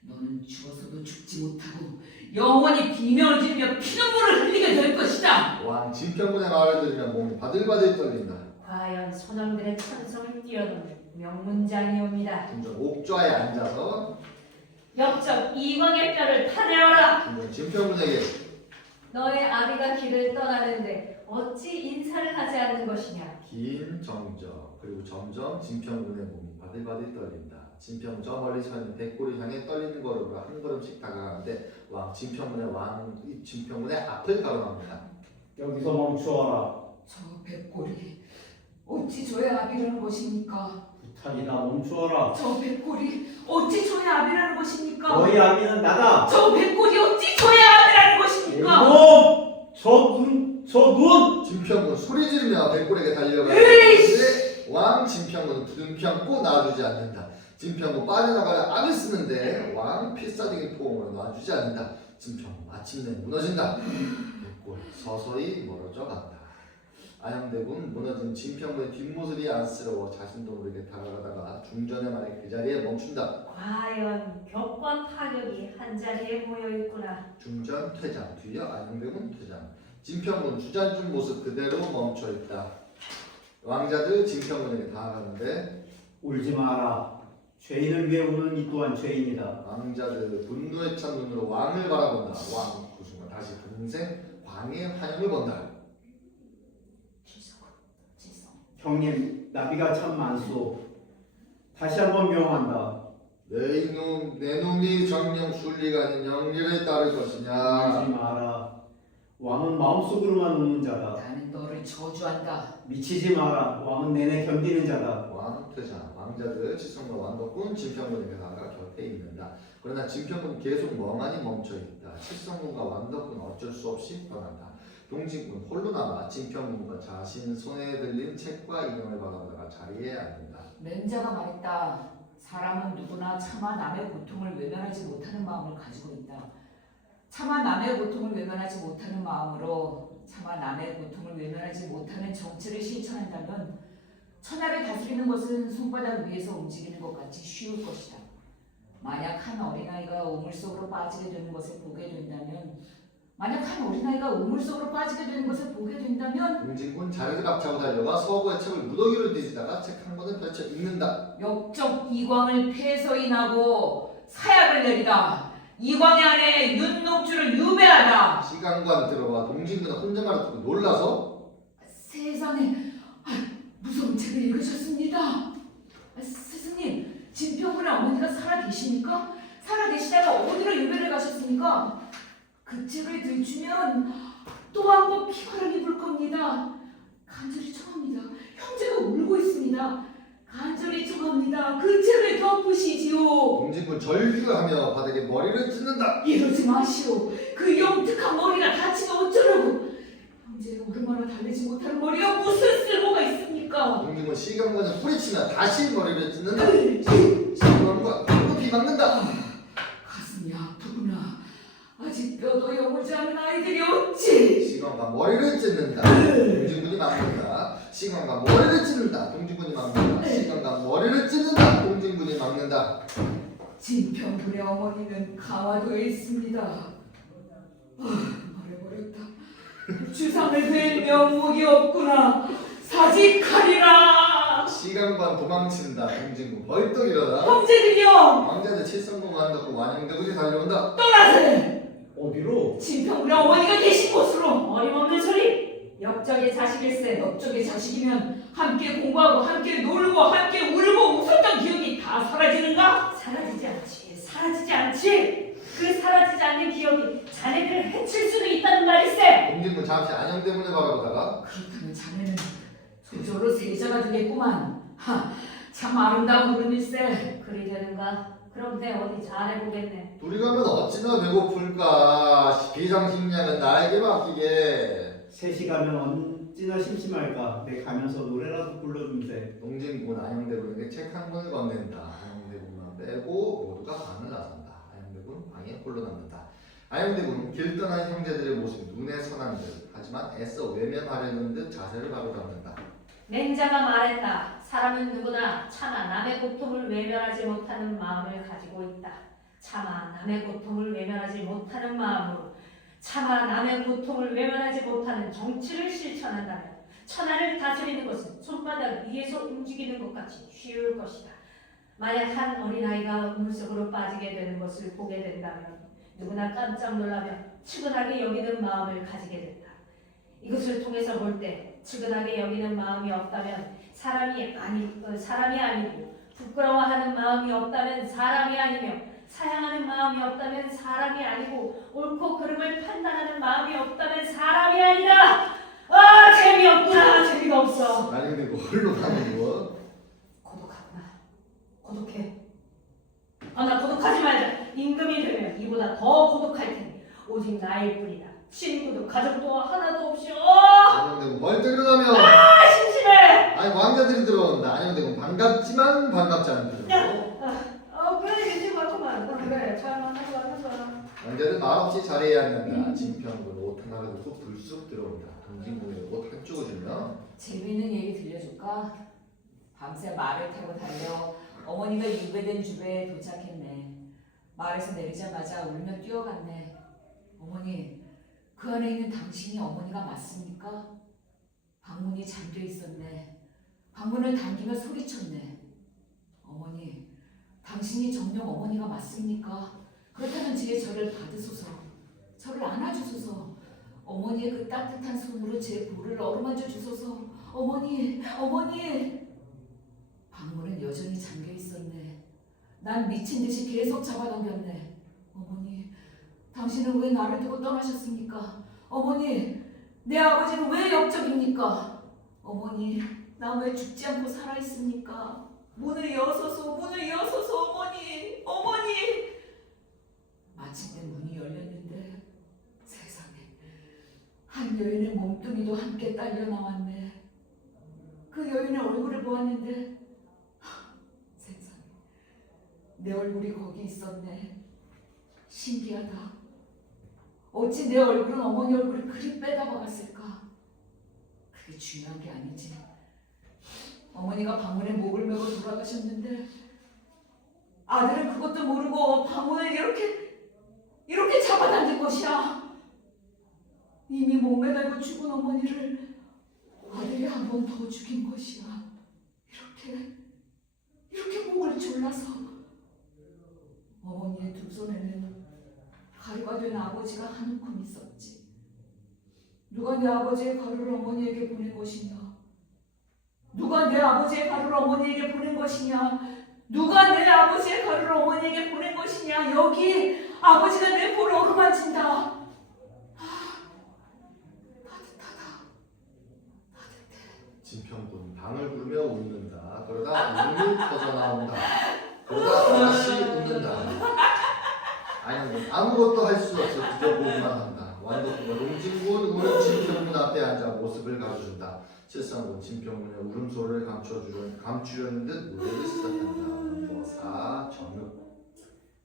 너는 죽어서도 죽지 못하고 영원히 비명을 지르며 피눈물을 흘리게 될 것이다. 왕 진평군의 말을 들으며 몸이 바들바들 떨린다. 과연 소놈들의 천성을 뛰어넘는 명문장이옵니다. 중전 옥좌에 앉아서 역적 이광의 뼈를 파내어라. 중전 진평군에게 너의 아비가 길을 떠나는데 어찌 인사를 하지 않는 것이냐. 긴 정적 그리고 점점 진평군의 몸이 바들바들 떨린다. 진평 저 멀리 서 있는 백골을 향해 떨리는 걸음으로 한 걸음씩 다가가는데 왕 진평군의 앞을 가로막는다. 여기서 멈추어라. 저 백골이 어찌 저의 아비라는 것입니까? 부탁이다. 멈추어라. 저 백골이 어찌 저의 아비라는 것입니까? 너희 아비는 나다. 저 백골이 어찌 저의 아비라는 것입니까? 이놈! 저 눈! 진평군 소리 지르며 백골에게 달려가는데 왕 진평군은 부둥켜안고 놔주지 않는다. 진평군 빠져나가려 악을 쓰는데 왕 필사적인 포옹으로 놔주지 않는다. 진평군 마침내 무너진다. 백골 서서히 멀어져 간다. 안영대군 무너진 진평군의 뒷모습이 안쓰러워 자신도 모르게 다가가다가 중전의 말에 그 자리에 멈춘다. 과연 격과 파격이 한자리에 모여있구나. 중전 퇴장, 뒤이어 안영대군 퇴장. 진평군 주저앉은 모습 그대로 멈춰있다. 왕자들 진평군에게 다가가는데 울지 마라. 죄인을 위해 우는 이 또한 죄인이다. 왕자들 분노에 찬 눈으로 왕을 바라본다. 왕 그 순간 다시 동생 광의 환영을 본다. 질성. 형님, 나비가 참 많소. 다시 한번 명한다. 내 놈이 정령 순리가 아닌 영리를 따를 것이냐. 울지 마라. 왕은 마음속으로만 우는 자다. 나는 너를 저주한다. 미치지 마라. 왕은 내내 견디는 자다. 왕퇴자 왕자들 칠성과 완덕군 진평군의 묘사가 곁에 있는다. 그러나 진평군 계속 멍하니 멈춰있다. 칠성군과 완덕군 어쩔 수 없이 떠난다. 동진군 홀로 남아 진평군과 자신 손에 들린 책과 인형을 바라보다가 자리에 앉는다. 맹자가 말했다. 사람은 누구나 차마 남의 고통을 외면하지 못하는 마음을 가지고 있다. 차마 남의 고통을 외면하지 못하는 마음으로 차마 남의 고통을 외면하지 못하는 정체를 실천한다면 천하를 다스리는 것은 손바닥 위에서 움직이는 것 같이 쉬울 것이다. 만약 한 어린아이가 우물 속으로 빠지게 되는 것을 보게 된다면 동진군 자리를 박차고 달려가 서구의 책을 무더기로 뒤지다가 책 한 권을 펼쳐 읽는다. 역적 이광을 폐서인하고 사약을 내리다. 이광의 안에 윤녹주를 유배하다. 시간관 들어와 동진군은 혼잣말을 듣고 놀라서 세상에 무서운 책을 읽으셨습니다. 스승님, 진평군의 어머니가 살아계십니까? 살아계시다가 어디로 유배를 가셨습니까? 그 책을 들추면 또 한 번 피바람이 불 겁니다. 간절히 청합니다. 형제가 울고 있습니다. 간절히 청합니다. 그 책을 덮으시지요. 동진군 절규하며 바닥에 머리를 찢는다. 이러지 마시오. 그 영특한 머리가 다치면 어쩌려고. 형제 얼마나 달래지 못하는 머리가 무슨 쓸모가 있습니까? 동진군 시간관을 뿌리치며 다시 머리를 찢는다. 시간관 높이 막는다. 가슴이 아프구나. 아직 뼈도 여물지 않은 아이들이 어찌. 시간관 머리를 찢는다. 동진군이 막는다. 시간관 머리를 찢는다. 동진군이 막는다. 시간관 머리를 찢는다. 동진군이 막는다. 진평군의 어머니는 강화도에 있습니다. 말해버렸다. 주상을 뵐 명목이 없구나. 사직하리라. 시간관 도망친다. 동진군 벌떡 일어나. 형제들이여, 왕자들 칠성공 한다고 완영대군이 달려온다. 떠나세. 어디로? 진평군의 어머니가 계신 곳으로. 어림없는 소리. 역적의 자식일세. 역적의 자식이면 함께 공부하고 함께 놀고 함께 울고 웃었던 기억이 다 사라지는가? 사라지지 않지. 그 사라지지 않는 기억이 자네들을 해칠 수도 있다는 말일세. 동진군 잠시 안영대군을 바라보다가 그렇다면 자네는 조조로 세자가 되겠구만. 참 아름다운 물음일세. 그리 되는가? 그럼 내 어디 잘해보겠네. 둘이 가면 어찌나 배고플까. 비장식량은 나에게 맡기게. 셋이 가면 어찌나 심심할까. 내 가면서 노래라도 불러줌세. 동진군 안영대군에게 책 한 권을 건넨다. 안영대군만 빼고 모두가 방을 나선다. 안영대군 방에 홀로 남는다. 안영대군은 길 떠난 형제들의 모습이 눈에 선한 듯 하지만 애써 외면하려는 듯 자세를 바로 잡는다. 맹자가 말했다. 사람은 누구나 차마 남의 고통을 외면하지 못하는 마음을 가지고 있다. 차마 남의 고통을 외면하지 못하는 마음으로 차마 남의 고통을 외면하지 못하는 정치를 실천한다면 천하를 다스리는 것은 손바닥 위에서 움직이는 것 같이 쉬울 것이다. 만약 한 어린아이가 물속으로 빠지게 되는 것을 보게 된다면 누구나 깜짝 놀라며 측은하게 여기는 마음을 가지게 된다. 이것을 통해서 볼 때 측은하게 여기는 마음이 없다면 사람이 아니고 부끄러워하는 마음이 없다면 사람이 아니며 사양하는 마음이 없다면 사람이 아니고 옳고 그름을 판단하는 마음이 없다면 사람이 아니다. 재미없구나. 재미가 없어. 안영대군 홀로 가는 거. 고독하구나. 고독해. 나 고독하지 말자. 임금이 되면 이보다 더 고독할 테니 오직 나일 뿐이다. 친구도 가족도 하나도 없이. 안영대군 벌떡 일어나며 심심해. 아니 왕자들이 들어온다. 안영대군 반갑지만 반갑지 않은 표정으로. 그래 이제 맞구만. 그래 잘 만나서. 왕자들 말없이 자리에 앉는다. 진평군 옷 하나를 훅 불쑥 들어온다. 동진군의 옷 한쪽을 들며 재미있는 얘기 들려줄까? 밤새 말을 타고 달려 어머니가 유배된 주배에 도착했네. 말에서 내리자마자 울며 뛰어갔네. 어머니, 그 안에 있는 당신이 어머니가 맞습니까? 방문이 잠겨 있었네. 방문을 당기며 소리쳤네. 어머니, 당신이 정녕 어머니가 맞습니까? 그렇다면 제 저를 받으소서. 저를 안아주소서. 어머니의 그 따뜻한 손으로 제 볼을 어루만져 주소서. 어머니, 어머니. 방문은 여전히 잠겨 있었네. 난 미친 듯이 계속 잡아당겼네. 어머니, 당신은 왜 나를 두고 떠나셨습니까? 어머니, 내 아버지는 왜 역적입니까? 어머니, 나 왜 죽지 않고 살아있습니까? 문을 여소서, 문을 여소서, 어머니, 어머니! 마침내 문이 열렸는데 세상에 한 여인의 몸뚱이도 함께 딸려 나왔네. 그 여인의 얼굴을 보았는데 세상에 내 얼굴이 거기 있었네. 신기하다. 어찌 내 얼굴은 어머니 얼굴을 그리 빼다박았을까? 그게 중요한 게 아니지. 어머니가 방문에 목을 메고 돌아가셨는데 아들은 그것도 모르고 방문을 이렇게 잡아당긴 것이야. 이미 목매달고 죽은 어머니를 아들이 한 번 더 죽인 것이야. 이렇게 목을 졸라서. 어머니의 두 손에는 가루가 된 아버지가 한 움큼 있었지. 누가 내 아버지의 가루를 어머니에게 보낸 것이냐? 누가 내 아버지의 가루를 어머니에게 보낸 것이냐? 누가 내 아버지의 가루를 어머니에게 보낸 것이냐? 여기 아버지가 내 볼을 어루만진다. 따뜻하다. 따뜻해. 진평군 방을 부르며 웃는다. 그러다 눈이 터져나온다. 그러다 다시 웃는다. 아니 아무것도 할 수 없어. 그저 보기만 한다. 완독군과 농진군 우는 진평군 앞에 앉아 모습을 가려준다. 칠성군 진평군의 울음소리를 감추려는 듯 노래를 시작한다. 뭐사 정읍.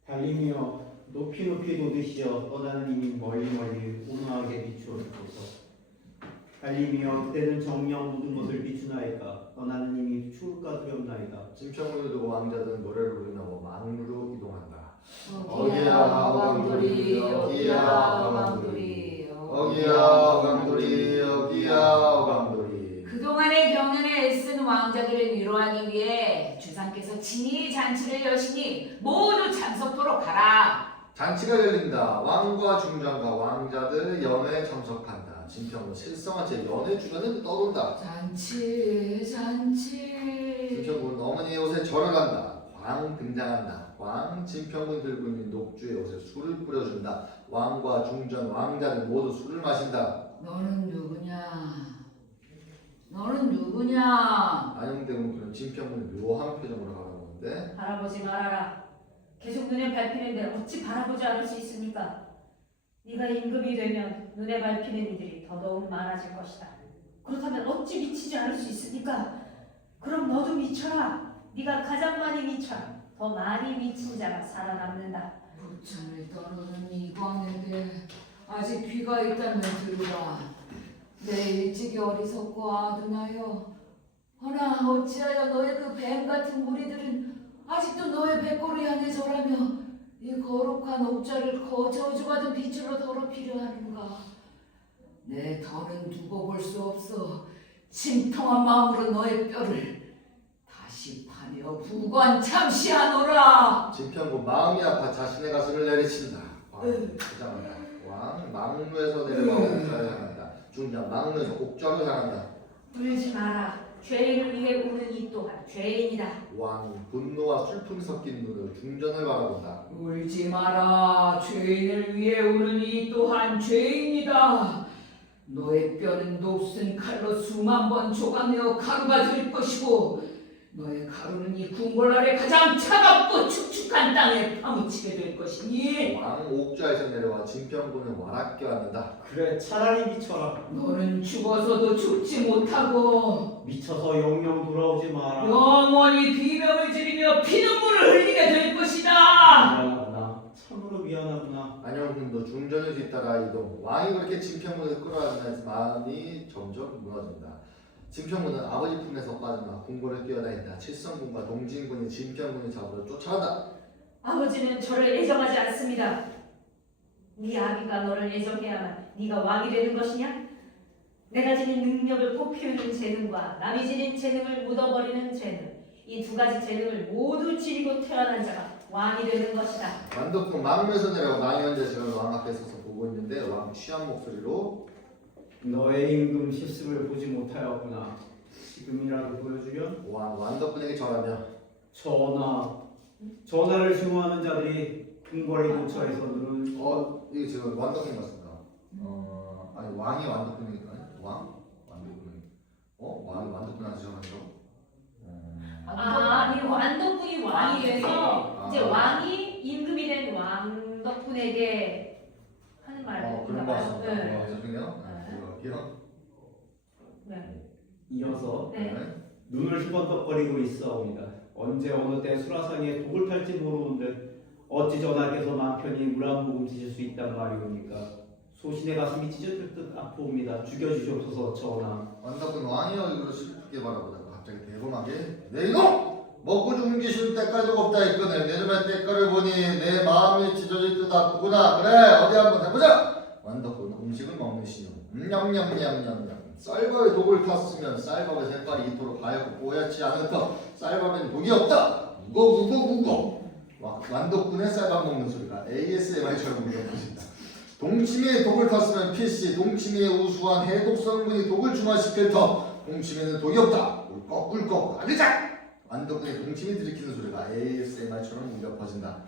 달리며 높이 높이 돋으시어 떠나는 이미 멀리 멀리 온화하게 비추어주소서. 달리며 그때는 정령 모든 것을 비추나이까 떠나는 이미 추울까 두렵나이다. 진평군을 두고 왕자들은 노래를 부르며 망루로 이동한다. 어기야 왕돌이 어기야 왕돌이 어기야 왕돌이 어기야 왕돌이. 그동안의 경연에 애쓴 왕자들을 위로하기 위해 주상께서 친히 잔치를 여시니 모두 참석토록 하라. 잔치가 열린다. 왕과 중장과 왕자들 연회에 참석한다. 진평군 실성한 채 연회 주변을 떠돈다. 잔치. 진평군 어머니의 옷에 절을 한다. 광 등장한다. 광 진평군 들고 있는 녹주의 옷에 술을 뿌려준다. 왕과 중전 왕자는 모두 술을 마신다. 너는 누구냐? 안영대군은 진평군을 묘한 표정으로 바라보는데 바라보지 말아라. 계속 눈에 밟히는데 어찌 바라보지 않을 수 있습니까? 네가 임금이 되면 눈에 밟히는 이들이 더더욱 많아질 것이다. 그렇다면 어찌 미치지 않을 수 있습니까? 그럼 너도 미쳐라. 네가 가장 많이 미쳐라. 더 많이 미친 자가 살아남는다. 부천을 떠오르는 이광에게 아직 귀가 있다면 들으라. 내 일찍이 어리석고 아둔하여 허나 어찌하여 너의 그 뱀 같은 무리들은 아직도 너의 백골을 향해 절하며 이 거룩한 옥자를 저주받은 빛으로 더럽히려 하는가? 내 더는 두고 볼 수 없어. 침통한 마음으로 너의 뼈를 다시 파내어 부관 참시하노라. 진평군 마음이 아파 자신의 가슴을 내리친다. 왕 주장한다. 왕 망루에서 내려와 옥좌를 향한다. 중장 망루에서 옥좌를 향한다. 울지 마라. 죄인을 위해 우는 이 또한 죄인이다. 왕이 분노와 슬픔이 섞인 눈으로 중전을 바라본다. 울지 마라. 죄인을 위해 우는 이 또한 죄인이다. 너의 뼈는 높은 칼로 수만 번 조각내어 가루가 될 것이고 너의 가루는 이 궁궐 아래 가장 차갑고 축축한 땅에 파묻히게 될 것이니 왕 옥좌에서 내려와 진평군을 와락겨 앉는다. 그래 차라리 미쳐라. 너는 죽어서도 죽지 못하고 미쳐서 영영 돌아오지 마라. 영원히 비명을 지르며 피눈물을 흘리게 될 것이다. 미안하구나. 참으로 미안하구나. 안영군도 중전을 뒤따라 이동. 왕이 그렇게 진평군을 끌어안으면서 마음이 점점 무너진다. 진평군은 아버지 품에서 빠져나 궁궐을 뛰어다닌다. 칠성군과 동진군이 진평군을 잡으러 쫓아간다. 아버지는 저를 애정하지 않습니다. 네 아비가 너를 애정해야만 네가 왕이 되는 것이냐? 내가 지닌 능력을 꽃피우는 재능과 남이 지닌 재능을 묻어버리는 재능, 이 두 가지 재능을 모두 지니고 태어난 자가 왕이 되는 것이다. 완독군 망루에서 내려와 망연자실을 왕 앞에 서서 보고 있는데 왕 취한 목소리로 너의 임금 실습을 보지 못하였구나. 지금이라도 보여주렴. 완덕분에게 절하며 전하를 증오하는 자들이 궁궐의 근처에서는 이게 지금 완덕분 같습니다. 아니 왕이 완덕분이니까 왕 완덕분. 왕이 완덕분 안 지정하죠? 아니 완덕분이 왕이 돼서 아. 이제 왕이 임금이 된 왕덕분에게 하는 말을 그런 거 같습니다. 네. 죄송해요. 네. 이거 네. 이어서 네. 눈을 희번덕거리고 있어옵니다. 언제 어느 때 수라상에 독을 탈지 모르는데 어찌 전하께서 마음 편히 물 한 모금 드실 수 있단 말이오니까 소신의 가슴이 찢어질 듯 아프옵니다. 죽여주시옵소서 전하. 완덕분 왕이 얼굴을 슬프게 바라보다가 갑자기 대범하게 내 이놈! 먹고 죽는 게 쉬운 때깔도 없다 했거늘 내 놈의 때깔을 보니 내 마음이 찢어질 듯 아프구나. 그래 어디 한번 해보자. 완덕분 음식을 먹는 신용 냠냠냠냠냠 쌀밥에 독을 탔으면 쌀밥의 색깔이 이토록 하얗고 뽀얗지 않을 터 쌀밥에는 독이 없다. 무거 완덕분의 쌀밥 먹는 소리가 ASMR처럼 울려퍼진다. 동치미에 독을 탔으면 필시 동치미의 우수한 해독 성분이 독을 중화시킬 터 동치미에는 독이 없다. 꿀꺽꿀꺽 아그작. 완덕분의 동치미 들이키는 소리가 ASMR처럼 울려 퍼진다.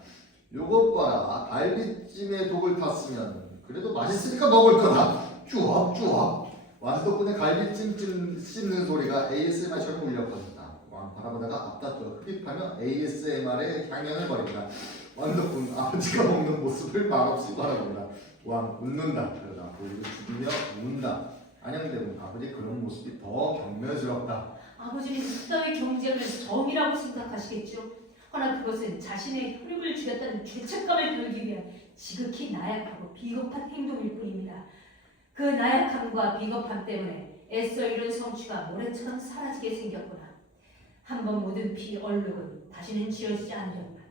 요것 봐라. 갈비찜에 독을 탔으면 그래도 맛있으니까 먹을 거다. 쭈압쭈압. 완덕분의 갈비찜 씹는 소리가 ASMR처럼 울려 퍼진다. 왕 바라보다가 앞다투어 흡입하며 ASMR의 향연을 벌인다. 완덕분 아버지가 먹는 모습을 말없이 바라본다. 왕 웃는다. 그러다 보리를 죽이며 운다. 안양대군 아버지 그런 모습이 더 경멸스럽다. 아버지는 그따위 경쟁을 정이라고 생각하시겠죠. 허나 그것은 자신의 혈육을 죽였다는 죄책감을 돌기 위한 지극히 나약하고 비겁한 행동일 뿐입니다. 그 나약함과 비겁함 때문에 애써 이룬 성취가 모래처럼 사라지게 생겼구나. 한번 묻은 피 얼룩은 다시는 지어지지 않으려구나.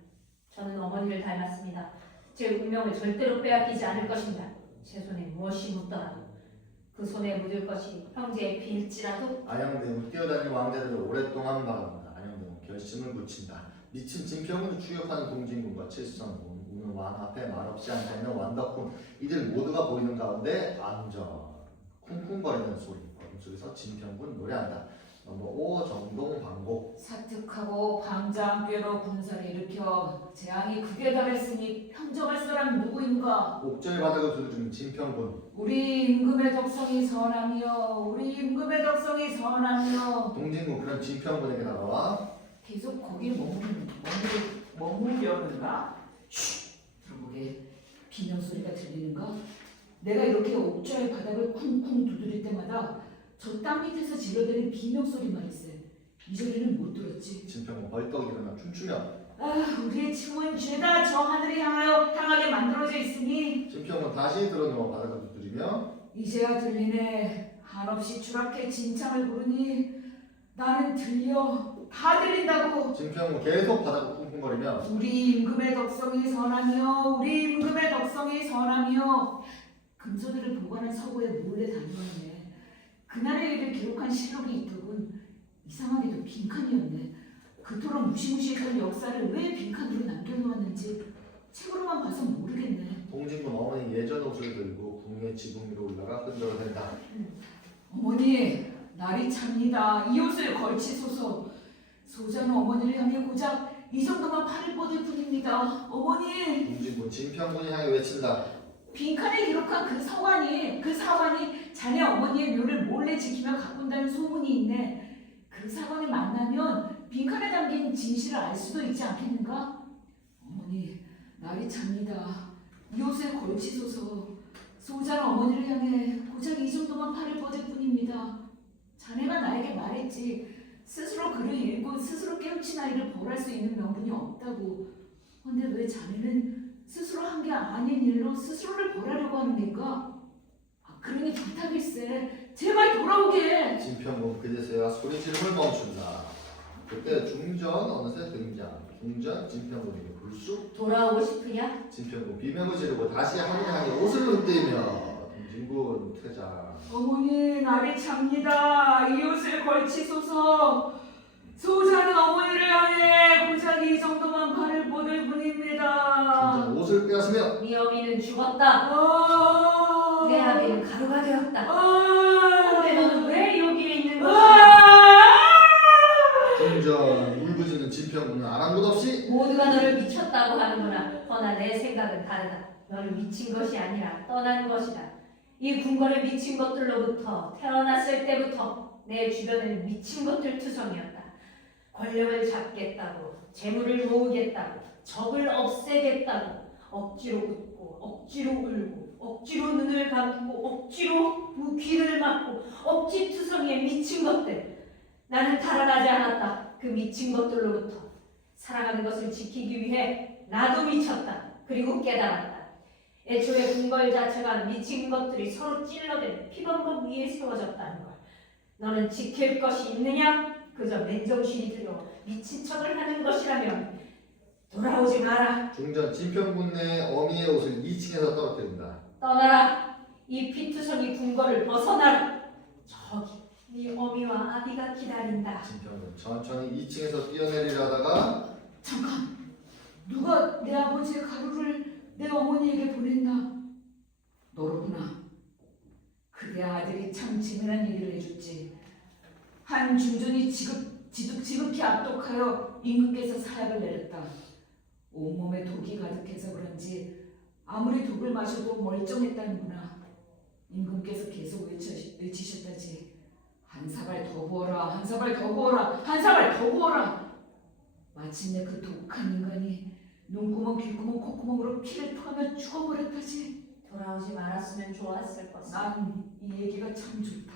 저는 어머니를 닮았습니다. 제 운명을 절대로 빼앗기지 않을 것입니다. 제 손에 무엇이 묻더라도 그 손에 묻을 것이 형제의 피일지라도. 안양대군 뛰어다니는 왕자들을 오랫동안 바라본다. 안양대군 결심을 굳힌다. 미친 진평으로 추격하는 동진군과 칠성군 우는 왕 앞에 말없이 앉아있는 완덕군 이들 모두가 보이는 가운데 안전 쿵쿵거리는 소리 어둠 속에서 진평군 노래한다. 넘버 5 정동 방곡. 사특하고 방장께로 군사를 일으켜 재앙이 극에 달했으니 평정할 사람 누구인가? 옥저의 바닥을 두드리는 진평군. 우리 임금의 덕성이 선하며 우리 임금의 덕성이 선하며. 동진군 그런 진평군에게 다가와 계속 거길 머무려는가? 쉿! 들어보게. 비명 소리가 들리는가? 내가 이렇게 옥저의 바닥을 쿵쿵 두드릴 때마다 저 땅 밑에서 질러대는 비명 소리 말일세. 이 소리는 못 들었지. 진평군 벌떡 일어나 춤추며 우리의 춤은 죄다 저 하늘을 향하게 만들어져 있으니. 진평군 다시 들어누워 바닥을 두드리며 이제야 들리네. 한없이 추락해 진창을 부르니 나는 다 들린다고. 진평군 계속 바닥을 쿵쿵거리며 우리 임금의 덕성이 선하며 우리 임금의 덕성이 선하며. 금소들을 보관한 서고에 몰래 다녀왔네. 그날의 일을 기록한 실록이 있더군. 이상하게도 빈칸이었네. 그토록 무시무시했던 역사를 왜 빈칸으로 남겨놓았는지 책으로만 봐서 모르겠네. 동진군 어머니 예전 옷을 들고 궁의 지붕 위로 올라가 흔들어댄다. 어머니, 날이 찹니다. 이 옷을 걸치소서. 소자는 어머니를 향해 고작 이 정도만 팔을 뻗을 뿐입니다. 어머니. 동진군 진평군이 향해 외친다. 빈칸에 기록한 그 사관이 자네 어머니의 묘를 몰래 지키며 가꾼다는 소문이 있네. 그 사관을 만나면 빈칸에 담긴 진실을 알 수도 있지 않겠는가? 어머니, 날이 찹니다. 이 옷을 걸치소서. 소자는 어머니를 향해 고작 이 정도만 팔을 뻗을 뿐입니다. 자네가 나에게 말했지. 스스로 글을 읽고 스스로 깨우친 아이를 벌할 수 있는 명분이 없다고. 근데 왜 자네는 스스로 한 게 아닌 일로 스스로를 벌하려고 하는 건가? 그러니 부탁일세. 제발 돌아오게. 진평군 그제서야 소리 지름을 멈춘다. 그때 중전 어느새 등장. 중전 진평군에게 불쑥 돌아오고 싶으냐? 진평군 비명을 지르고 다시 하늘을 향해 옷을 흔들며 동진군 퇴장. 어머니, 날이 찹니다. 이 옷을 걸치소서. 소자는 어머니를 향해 고작 이 정도만 팔을 뻗을 뿐입니다. 중전 옷을 빼앗으며 네 어미는 죽었다. 내 아비는 가루가 되었다. 근데 너는 왜 여기에 있는 것이냐? 미쳤다고 하는구나. 허나 내 생각은 다르다. 너는 미친 것이 아니라 떠난 것이다. 이 궁궐에 미친 것들로부터 태어났을 때부터 내 주변에는 미친 것들 투성이었다. 권력을 잡겠다고, 재물을 모으겠다고, 적을 없애겠다고, 억지로 웃고, 억지로 울고, 억지로 눈을 감고, 억지로 귀를 막고, 억지투성이에 미친 것들. 나는 달아나지 않았다. 그 미친 것들로부터. 살아가는 것을 지키기 위해 나도 미쳤다. 그리고 깨달았다. 애초에 궁궐 자체가 미친 것들이 서로 찔러대는 피범벅 위에 세워졌다는 걸. 너는 지킬 것이 있느냐? 그저 맨정신이 들여 미친 척을 하는 것이라면 돌아오지 마라. 중전 진평군의 어미의 옷을 2층에서 떨어뜨린다. 떠나라. 이 피투성이 궁궐을 벗어나라. 저기 네 어미와 아비가 기다린다. 진평군 천천히 2층에서 뛰어내리려 하다가 잠깐, 누가 내 아버지의 가루를 내 어머니에게 보냈나? 너로구나. 그대 아들이 참 지면한 일을 해줬지. 한 중전이 지극히 압독하여 임금께서 사약을 내렸다. 온몸에 독이 가득해서 그런지 아무리 독을 마셔도 멀쩡했다는구나. 임금께서 계속 외치셨다지. 한 사발 더 부어라, 한 사발 더 부어라, 한 사발 더 부어라. 마침내 그 독한 인간이 눈구멍, 귓구멍, 콧구멍으로 피를 토하며 죽어버렸다지. 돌아오지 말았으면 좋았을 것을. 난 이 얘기가 참 좋다.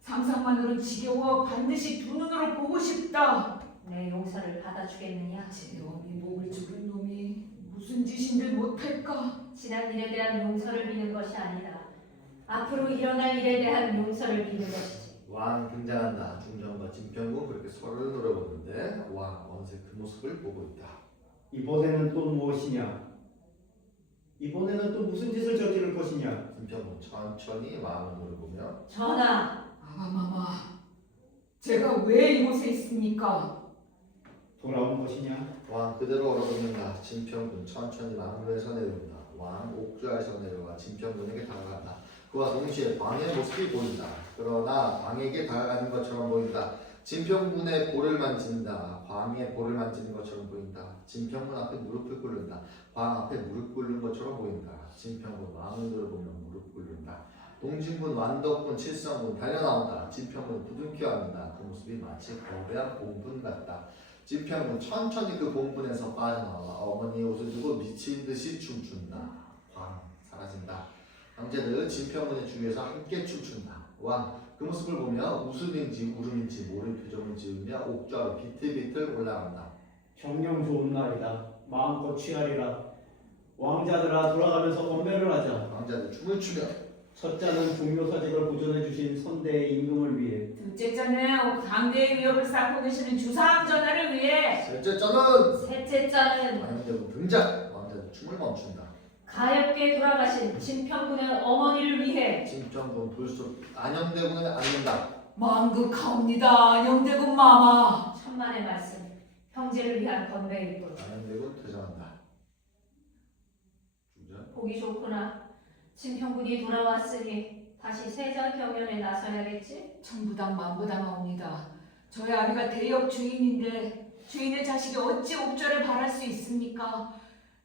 상상만으론 지겨워 반드시 두 눈으로 보고 싶다. 내 용서를 받아주겠느냐? 제 어미 목을 조른 놈이 무슨 짓인들 못할까? 지난 일에 대한 용서를 비는 것이 아니다. 앞으로 일어날 일에 대한 용서를 비는 것이지. 왕 등장한다. 중전과 진평군 그렇게 서로를 노려보는데 왕 어느새 그 모습을 보고 있다. 이번에는 또 무엇이냐? 이번에는 또 무슨 짓을 저지를 것이냐? 진평군 천천히 왕을 노려보며 전하, 아마마마, 제가 왜 이곳에 있습니까? 돌아온 것이냐? 왕 그대로 얼어붙는다. 진평군 천천히 나무에서 내려온다. 왕 옥좌에서 내려와 진평군에게 다가간다. 그와 동시에 광의 모습이 보인다. 그러나 광에게 다가가는 것처럼 보인다. 진평군의 볼을 만진다. 광의 볼을 만지는 것처럼 보인다. 진평군 앞에 무릎을 꿇는다. 광 앞에 무릎 꿇는 것처럼 보인다. 진평군 왕을 돌보며 무릎 꿇는다. 동진군, 완덕군, 칠성군 달려나온다. 진평군 부둥켜 안는다. 그 모습이 마치 거대한 봉분 같다. 진평군 천천히 그 봉분에서 빠져나와 어머니의 옷을 두고 미친 듯이 춤춘다. 광 사라진다. 형제들 진평군의 주위에서 함께 춤춘다. 왕 그 모습을 보며 웃음인지 울음인지 모를 표정을 지으며 옥좌로 비틀비틀 올라간다. 정녕 좋은 날이다. 마음껏 취하리라. 왕자들아 돌아가면서 건배를 하자. 왕자들 춤을 추며 첫 자는 종묘사직을 보존해 주신 선대의 임금을 위해. 둘째 자는 당대의 위협을 쌓고 계시는 주상 전하를 위해. 셋째 자는 셋째 자는 안영대군 등장. 왕자들 춤을 멈춘다. 가엾게 돌아가신 진평군의 어머니를 위해. 진평군 불속 안영대군을 안는다. 만극하옵니다. 영대군 마마. 천만의 말씀. 형제를 위한 건배일 뿐. 안영대군 퇴장한다. 중전 보기 좋구나. 진평군이 돌아왔으니 다시 세자 경연에 나서야겠지? 천부당 만부당하옵니다. 저희 아비가 대역 주인인데 주인의 자식이 어찌 옥좌를 바랄 수 있습니까?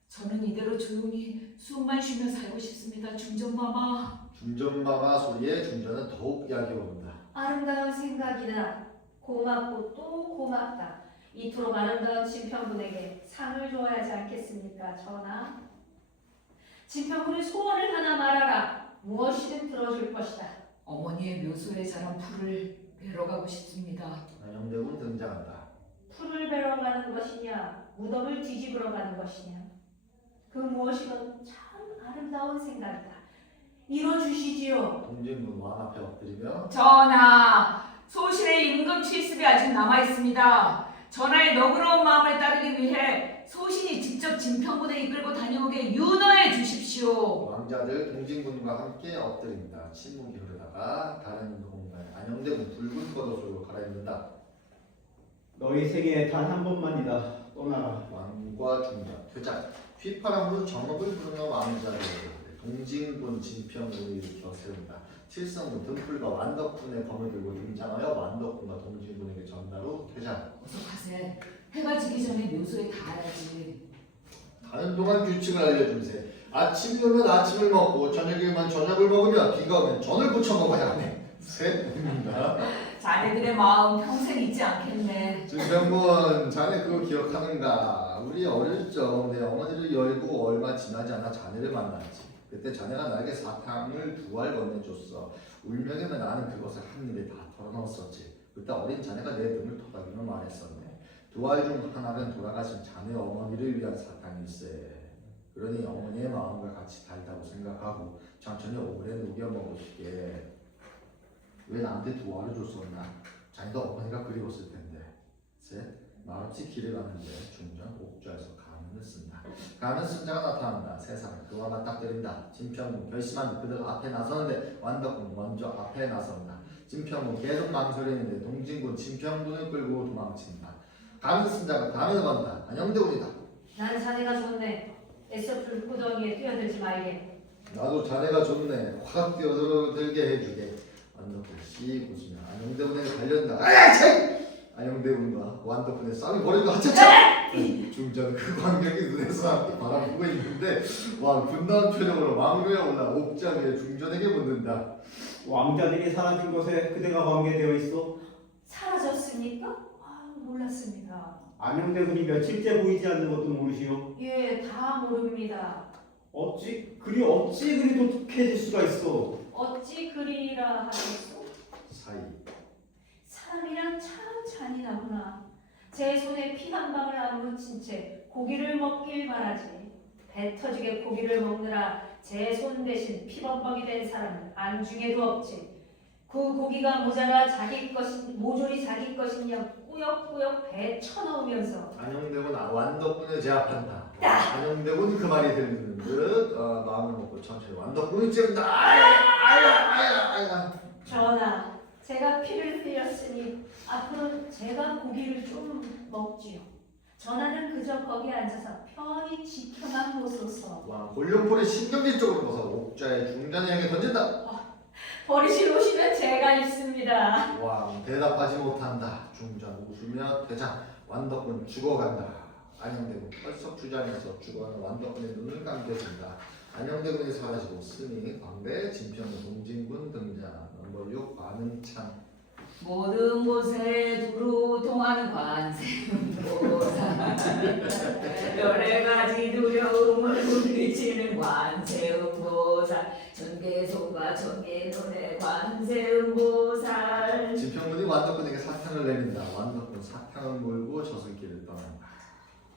저는 이대로 조용히 숨만 쉬며 살고 싶습니다. 중전마마. 중전마마 소리에 중전은 더욱 약이 오른다. 아름다운 생각이다. 고맙고 또 고맙다. 이토록 아름다운 진평군에게 상을 줘야 하지 않겠습니까, 전하? 진평군의 소원을 하나 말하라. 무엇이든 들어줄 것이다. 어머니의 묘소에 자란 풀을 베러 가고 싶습니다. 안영대군 등장한다. 풀을 베러 가는 것이냐, 무덤을 뒤집으러 가는 것이냐. 그 무엇이건 참 아름다운 생각이다. 이뤄주시지요. 동진군 왕 앞에 엎드리며 전하, 소신의 임금 취습이 아직 남아 있습니다. 전하의 너그러운 마음을 따르기 위해 소신이 직접 진평군에 이끌고 다녀오게 윤허해 주십시오. 왕자들 동진군과 함께 엎드린다. 침묵이 흐르다가 다른 공간에 안영대군 붉은 겉옷으로 갈아입는다. 너희 생에 단 한 번만이다. 떠나라. 왕과 중전 퇴장. 휘파람으로 정업을 부르는 왕자들. 동진군 진평군을 일으켜 세운다. 칠성군 등불과 완덕군의 검을 들고 등장하여 완덕군과 동진군에게 전달 후 퇴장. 어서 가세. 해가 지기 전에 묘소에 닿아야지. 가는 동안 규칙을 알려주세. 아침이 오면 아침을 먹고 저녁이 오면 저녁을 먹으며 비가 오면 전을 부쳐 먹어야 하네. 셋입니다. 자네들의 마음 평생 잊지 않겠네. 준병문 자네 그거 기억하는가? 우리 어릴 적 내 어머니를 열고 얼마 지나지 않아 자네를 만났지. 그때 자네가 나에게 사탕을 2알 건네줬어. 울먹이면 나는 그것을 한 입에 다 털어넣었었지. 그때 어린 자네가 내 등을 토닥이며 말했었네. 2알 중 하나는 돌아가신 자네 어머니를 위한 사탕일세. 그러니 어머니의 마음과 같이 달다고 생각하고 천천히 오래 녹여 먹으시게. 왜 나한테 2알을 줬었나? 자네도 어머니가 그리웠을 텐데. 셋, 말없이 길을 가는데 중전 옥좌에서 가문을 쓴다. 가문 쓴자가 나타난다. 세상을 그와 맞닥뜨린다. 진평문 결심한 그들 앞에 나서는데 완덕군 먼저 앞에 나선다. 진평문 계속 망설이는데 동진군 진평군을 끌고 도망친다. 가문 쓴자가 가문을 건다. 안녕대군이다. 난 자네가 좋네. 애써 불구덩이에 뛰어들지 말게. 나도 자네가 좋네. 확 뛰어들게 해주게. 완덕군 씩 웃으며 안녕대군에게 달려든다. 아야 참! 안녕대군과 완덕군의 싸움이 벌어지고 하차차! 중전 그 광경이 눈에서 함께 바라보고 있는데 왕 분노한 표정으로 왕위에 올라 옥좌 위에 중전에게 묻는다. 왕자들이 사라진 곳에 그대가 관계되어 있어? 사라졌습니까? 아, 몰랐습니다. 안녕대군이 며칠째 보이지 않는 것도 모르시오? 예, 다 모릅니다. 어찌 그리 독특해질 수가 있어? 어찌 그리라 하겠소? 사이 사람이란 참 잔인하구나. 제 손에 피 한 방울 안 묻힌 채 고기를 먹길 바라지. 배 터지게 고기를 먹느라 제 손 대신 피범벅이 된 사람은 안중에도 없지. 그 고기가 모자라 모조리 자기 것이냐 꾸역꾸역 배에 쳐넣으면서 안녕대군 완덕군을 제압한다. 안녕대군 그 말이 들리는 듯 마음을 먹고 천천히 완덕군을 찌른다. 아야. 전하, 제가 피를 흘렸으니 앞으로 제가 고기를 좀 먹지요. 전하는 그저 거기 앉아서 편히 지켜만 보소서. 와 골룡포를 신경질 쪽으로 벗어 옥좌의 중전에게 던진다. 버리실 오시면 제가 있습니다. 왕 대답하지 못한다. 중전 웃으며 대장 완덕군 죽어간다. 안녕대군 펄썩 주저하면서 죽어가는 완덕군의 눈을 감겨준다. 안녕대군이 사라지고 스미 광대 진평 동진군 등장. 넘버 6 관음창. 모든 곳에 두루 통하는 관세음보살 여러 가지 두려움을 물리치는 관세음보살 전개손과 전개눈의 관세음보살 진평군이 완덕군에게 사탕을 내린다. 완덕군 사탕을 몰고 저승길을 떠난다.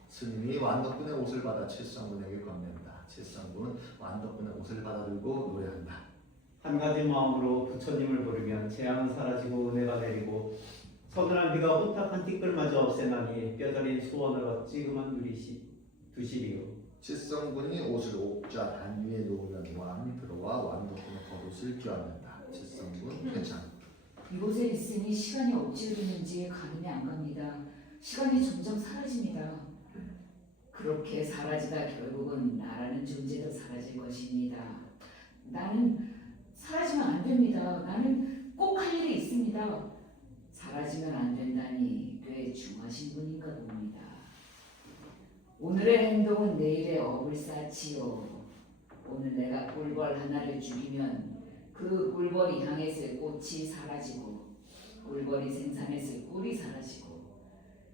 스님이 완덕군의 옷을 받아 칠성군에게 건넨다. 칠성군은 완덕군의 옷을 받아들고 노래한다. 한 가지 마음으로 부처님을 부르면 재앙은 사라지고 은혜가 내리고 서늘한 비가 호탁한 티끌마저 없애나니 뼈저린 소원을 어찌 그만 두시리요. 칠성군이 옷을 옥좌 단 위에 놓으면 왕 들어와 완덕군의 겉옷을 껴안는다. 칠성군 회장. 이곳에 있으니 시간이 어찌 흐르는지 가늠이 안 갑니다. 시간이 점점 사라집니다. 그렇게 사라지다 결국은 나라는 존재도 사라질 것입니다. 나는 사라지면 안 됩니다. 나는 꼭 할 일이 있습니다. 사라지면 안 된다니 꽤 중하신 분인가 봅니다. 오늘의 행동은 내일의 업을 쌓지요. 오늘 내가 꿀벌 하나를 죽이면 그 꿀벌이 향했을 꽃이 사라지고 꿀벌이 생산했을 꿀이 사라지고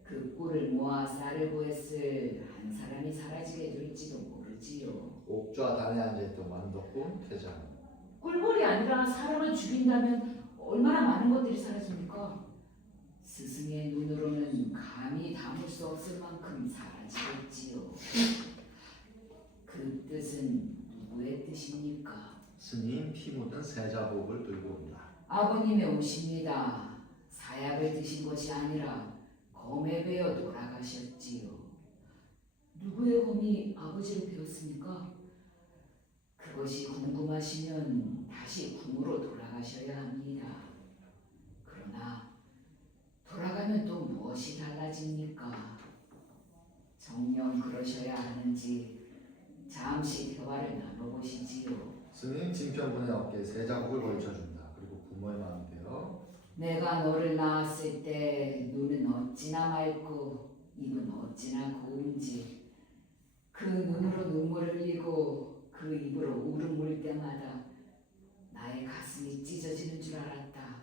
그 꿀을 모아 쌀을 구했을 한 사람이 사라지게 될지도 모르지요. 옥좌 단에 앉아있던 완덕군 회장. 꿀벌이 아니라 사람을 죽인다면 얼마나 많은 것들이 사라집니까? 스승의 눈으로는 감히 담을 수 없을 만큼 사라지겠지요. 그 뜻은 누구의 뜻입니까? 스님 피 묻은 세자복을 들고 온다. 아버님의 옷입니다. 사약을 드신 것이 아니라 검에 베어 돌아가셨지요. 누구의 검이 아버지를 베었습니까? 그것이 궁금하시면 다시 궁으로 돌아가셔야 합니다. 그러나 돌아가면 또 무엇이 달라집니까? 정녕 그러셔야 하는지 잠시 대화를 나눠보시지요. 스님 진평군의 어깨에 세자복을 걸쳐준다. 그리고 부모의 마음이 되어 내가 너를 낳았을 때 눈은 어찌나 맑고 입은 어찌나 고운지 그 눈으로 눈물을 흘리고 그 입으로 울음 물 때마다 나의 가슴이 찢어지는 줄 알았다.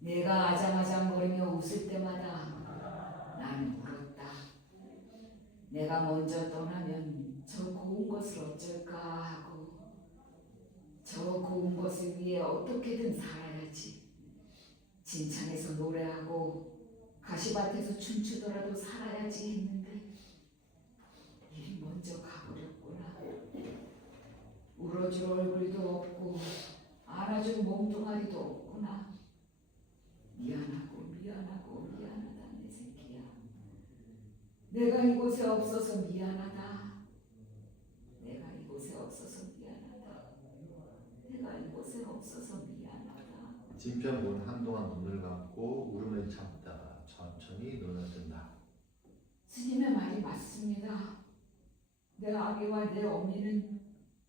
내가 아장아장거리며 웃을 때마다 나는 울었다. 내가 먼저 떠나면 저 고운 것을 어쩔까 하고 저 고운 것을 위해 어떻게든 살아야지. 진창에서 노래하고 가시밭에서 춤추더라도 살아야지 했는데 일이 먼저 가버렸구나. 울어줄 얼굴도 없고 안아줄 몸뚱아리도 없구나. 미안하고 미안하다 내 새끼야. 내가 이곳에 없어서 미안하다. 내가 이곳에 없어서 미안하다. 내가 이곳에 없어서 미안하다. 진평군 한동안 눈을 감고 울음을 참다가 천천히 눈을 뜬다. 스님의 말이 맞습니다. 내 아기와 내 어미는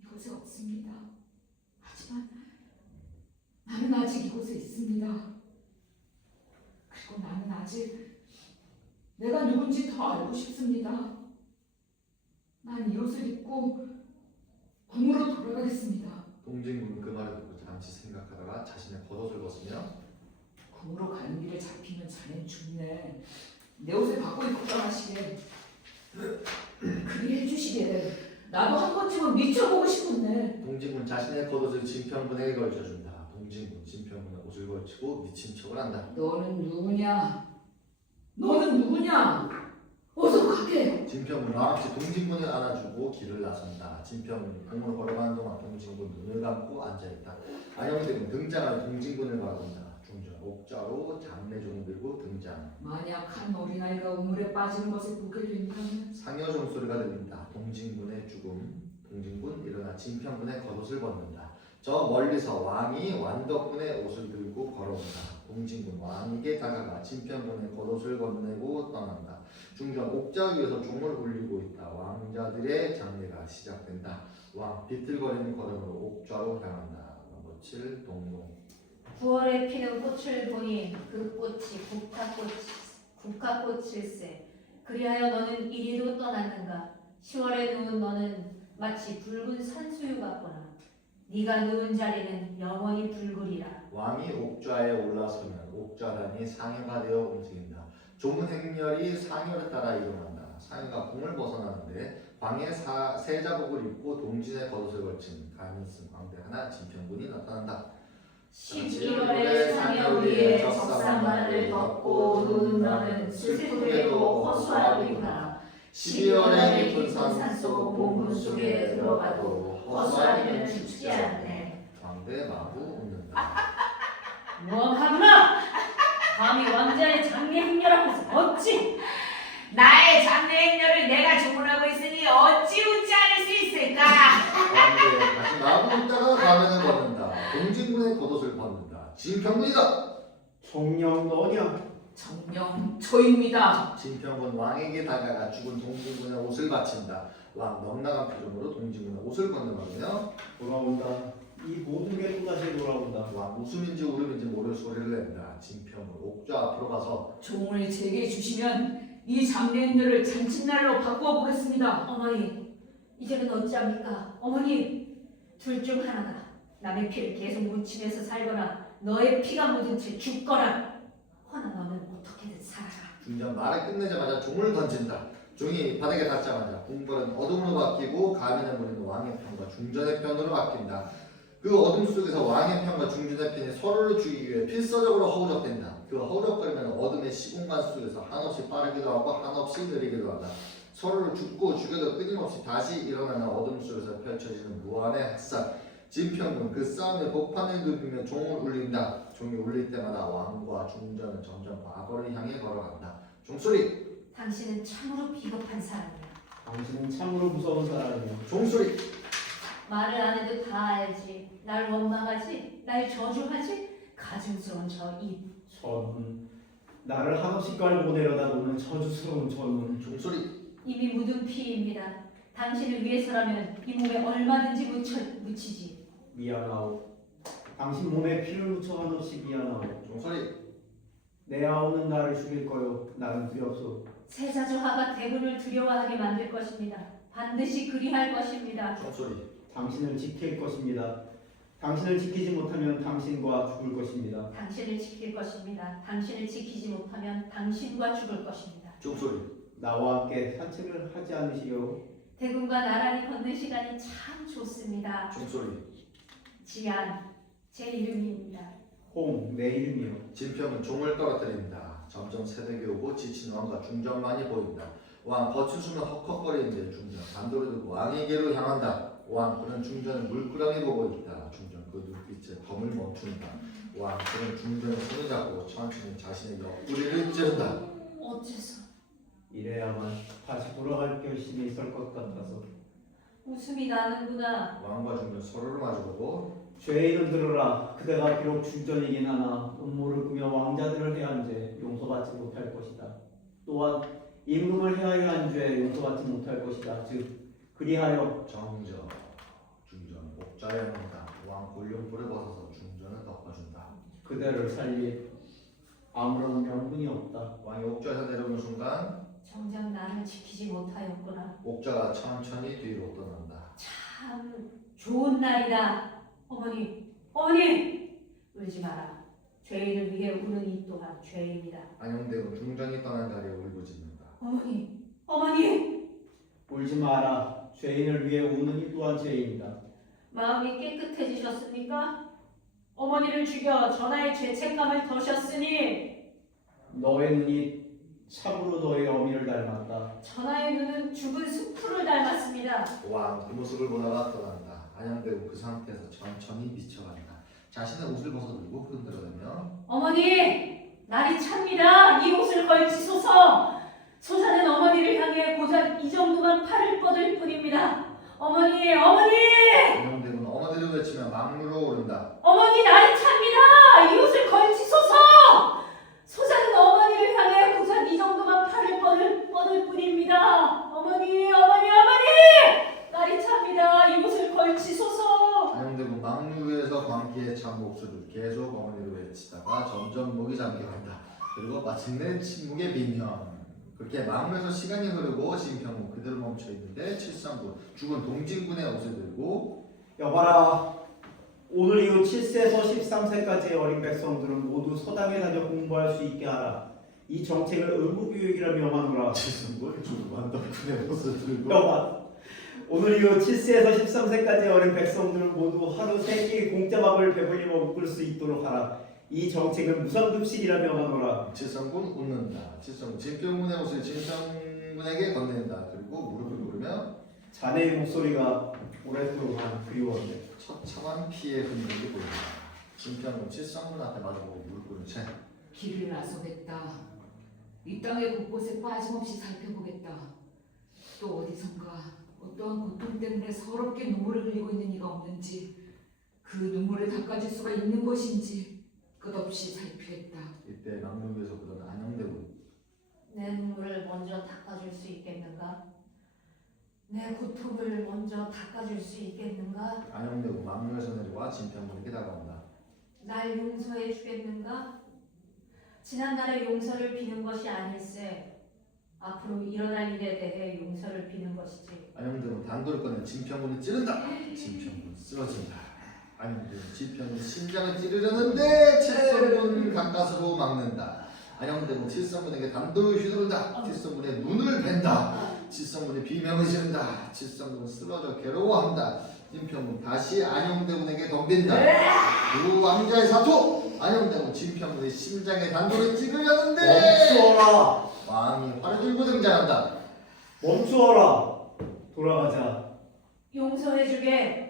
이곳에 없습니다. 하지만 나는 아직 이곳에 있습니다. 그리고 나는 아직 내가 누군지 더 알고 싶습니다. 난 이 옷을 입고 궁으로 돌아가겠습니다. 동진군 그 말을 듣고 잠시 생각하다가 자신의 겉옷을 벗으며 궁으로 가는 길에 잡히면 자넨 죽네. 내 옷을 바꿔 입고 떠나시게. 그리 해주시게. 나도 한 번쯤은 미쳐보고 싶었네. 동진군 자신의 겉옷을 진평군에게 걸쳐준다. 동진군 진평군의 옷을 걸치고 미친 척을 한다. 너는 누구냐? 너는 누구냐? 어서 가게. 진평군 말없이 동진군을 안아주고 길을 나선다. 진평군이 공을 걸어가는 동안 동진군 눈을 감고 앉아있다. 안영대군 등장하는 동진군을 바라본다. 중전 옥좌로 장례종을 들고 등장. 만약 한 어린아이가 우물에 빠지는 것을 보게 된다면 상여 종소리가 들린다. 동진군의 죽음. 동진군 일어나 진평군의 겉옷을 벗는다. 저 멀리서 왕이 완덕군의 옷을 들고 걸어온다. 동진군 왕에게 다가가 진평군의 겉옷을 건네고 떠난다. 중전 옥좌 위에서 종을 울리고 있다. 왕자들의 장례가 시작된다. 왕 비틀거리는 걸음으로 옥좌로 향한다. 넘버 7 동동. 9월에 피는 꽃을 보니 그 꽃이 국화꽃일세. 그리하여 너는 이리도 떠났는가. 10월에 누운 너는 마치 붉은 산수유 같구나. 네가 누운 자리는 영원히 붉으리라. 왕이 옥좌에 올라서면 옥좌단이 상여가 되어 움직인다. 좁은 행렬이 상여를 따라 이동한다. 상여가 궁을 벗어나는데 광에 세자복을 입고 동진의 겉옷을 걸친 가면을 쓴 광대 하나 진평군이 나타난다. 11월에 상여 위에 적상만을 덮고 누운 너는 슬프게도 허수아비구나. 12월에 깊은 산속 몽군 속에 들어가도 허수아비는 죽지 않네. 광대 마구 웃는다. 무엄하구나. 감히 왕자의 장례 행렬 앞에서 어찌 나의 장례 행렬을 내가 주문하고 있으니 어찌 웃지 않을 수 있을까? 광대 다시 마구 웃다가 가면을 벗는다. 동진군의 겉옷을 벗는다. 진평군이다. 정령 너냐? 정령 저입니다. 진평군 왕에게 다가가 죽은 동진군의 옷을 바친다. 왕 넉나간 표정으로 동진군의 옷을 건너가며 돌아온다. 이 모든 게 또다시 돌아온다. 왕 웃음인지 울음인지 모를 소리를 낸다. 진평군 옥좌 앞으로 가서 종을 제게 주시면 이 장례 행렬을 잔칫날로 바꾸어 보겠습니다. 어머니 이제는 어찌합니까? 어머니 둘 중 하나다. 남의 피를 계속 묻히면서 살거나 너의 피가 묻은 채 죽거나. 허나 너는 어떻게든 살아라. 중전 말을 끝내자마자 종을 던진다. 종이 바닥에 닿자마자 궁궐은 어둠으로 바뀌고 가면을 부리는 왕의 편과 중전의 편으로 바뀐다. 그 어둠 속에서 왕의 편과 중전의 편이 서로를 죽이기 위해 필사적으로 허우적댄다. 그 허우적거리면 어둠의 시공간 속에서 한없이 빠르기도 하고 한없이 느리기도 한다. 서로를 죽고 죽여도 끊임없이 다시 일어나는 어둠 속에서 펼쳐지는 무한의 학살. 진평군 그 싸움의 복판을 누비며 종을 울린다. 종이 울릴 때마다 왕과 중전은 점점 과거를 향해 걸어간다. 종소리! 당신은 참으로 비겁한 사람이야. 당신은 참으로 무서운 사람이며 종소리! 말을 안 해도 다 알지. 날 원망하지? 날 저주하지? 가증스러운 저 입. 저눈 나를 한없이 깔고 내려다보는 저주스러운 저눈 종소리! 이미 묻은 피입니다. 당신을 위해서라면 이 몸에 얼마든지 묻히지. 미안하오. 당신 몸에 피를 묻혀 한없이 미안하오. 종소리! 내 아우는 나를 죽일 거요. 나는 두렵소. 세자저하가 대군을 두려워하게 만들 것입니다. 반드시 그리할 것입니다. 총소리. 당신을 지킬 것입니다. 당신을 지키지 못하면 당신과 죽을 것입니다. 당신을 지킬 것입니다. 당신을 지키지 못하면 당신과 죽을 것입니다. 총소리. 나와 함께 산책을 하지 않으시오? 대군과 나란히 걷는 시간이 참 좋습니다. 총소리. 지안, 제 이름입니다. 홍, 내 이름이요. 진평은 종을 떨어뜨린다. 점점 새벽이 오고 지친 왕과 중전만이 보인다. 왕 덫을 주면 헉헉거리는데 중전 반도를 들고 왕에게로 향한다. 왕 그는 중전을 물끄러미 보고 있다. 중전 그 눈빛에 검을 멈춘다. 왕 그는 중전의 손을 잡고 천천히 자신의 옆구리를 찌른다. 어째서 이래야만 다시 돌아갈 결심이 있을 것 같아서. 웃음이 나는구나. 왕과 중전 서로를 마주보고 죄인은 들으라. 그대가 비록 중전이긴 하나 음모를 꾸며 왕자들을 해한 죄 용서받지 못할 것이다. 또한 임금을 해하여 한 죄 용서받지 못할 것이다. 즉 그리하여 정저 중전 옥자에 넣는다. 왕 골룡불을 벗어서 중전을 덮어준다. 그대를 살릴 아무런 명분이 없다. 왕이 옥좌에서 내려오는 순간 정작 나를 지키지 못하였구나. 옥자가 천천히 뒤로 떠난다. 참 좋은 날이다. 어머니, 어머니! 울지 마라. 죄인을 위해 우는 이 또한 죄인이다. 안녕대군 중전이 떠난 자리에 울부짖는다. 어머니, 어머니! 울지 마라. 죄인을 위해 우는 이 또한 죄인이다. 마음이 깨끗해지셨습니까? 어머니를 죽여 전하의 죄책감을 덜으셨으니 너의 눈이 참으로 너의 어미를 닮았다. 전하의 눈은 죽은 수풀을 닮았습니다. 왕 그 모습을 보다가 떠난다. 안녕대군 그 상태에서 천천히 미쳐간다. 자신의 옷을 벗어들고 흔들어대며 어머니! 날이 찹니다. 이 옷을 걸치소서. 소사는 어머니를 향해 고작 이 정도만 팔을 뻗을 뿐입니다. 어머니! 어머니! 안녕대군 어머니를 외치며 망루로 오른다. 어머니 날이 찹니다. 이 옷을 걸치소서. 소사는 어머니를 향해 고작 이 정도만 팔을 뻗을 뿐입니다. 어머니! 어머니! 어머니! 날이 찹니다. 이 옷을 걸치소서. 안녕대군 망루 위에서 광기에 찬 목소리를 계속 어머니를 외치다가 점점 목이 잠겨간다. 그리고 마침내 침묵의 비명. 그렇게 망루에서 시간이 흐르고 진평은 그대로 멈춰 있는데 칠성군 죽은 동진군의 옷을 들고 여봐라. 오늘 이후 7세에서 13세까지의 어린 백성들은 모두 서당에 다녀 공부할 수 있게 하라. 이 정책을 의무교육이라 명하노라. 칠성군 죽은 완덕군의 옷을 들고 여봐. 오늘 이후 7세에서 13세까지의 어린 백성들은 모두 하루 3끼 공짜밥을 배불리 먹을 수 있도록 하라. 이 정책은 무상급식이라 명하노라. 칠성군 웃는다. 칠성군 진평군의 옷을 진평군에게 건넨다. 그리고 무릎을 꿇으며 자네의 목소리가 오랫동안 그리웠네. 처참한 피의 흔적이 보인다. 진평군 칠성군 앞에 마주보고 무릎 꿇은 채 길을 나서겠다. 이 땅의 곳곳에 빠짐없이 살펴보겠다. 또 어디선가 어떠한 고통 때문에 서럽게 눈물을 흘리고 있는 이가 없는지, 그 눈물을 닦아줄 수가 있는 것인지 끝없이 살피했다. 이때 망루 위에서 보던 안녕대군 내 눈물을 먼저 닦아줄 수 있겠는가? 내 고통을 먼저 닦아줄 수 있겠는가? 안녕대군 망루에서 내려와 진평군에게 다가온다. 날 용서해 주겠는가? 지난날의 용서를 비는 것이 아닐세. 앞으로 일어날 일에 대해 용서를 비는 것이지. 안녕대군 단도를 꺼내 진평군을 찌른다. 진평군 쓰러진다. 안녕대군 진평군 심장을 찌르려는데 칠성군 가까스로 막는다. 안녕대군 칠성군에게 단도를 휘두른다. 칠성군의 눈을 벤다. 칠성군이 비명을 지른다. 칠성군 쓰러져 괴로워한다. 진평군 다시 안녕대군에게 덤빈다. 두 왕자의 사투. 안녕대군 진평군의 심장에 단도를 찌르려는데 멈추어라. 왕이 활을 들고 등장한다. 멈추어라. 돌아가자. 용서해주게.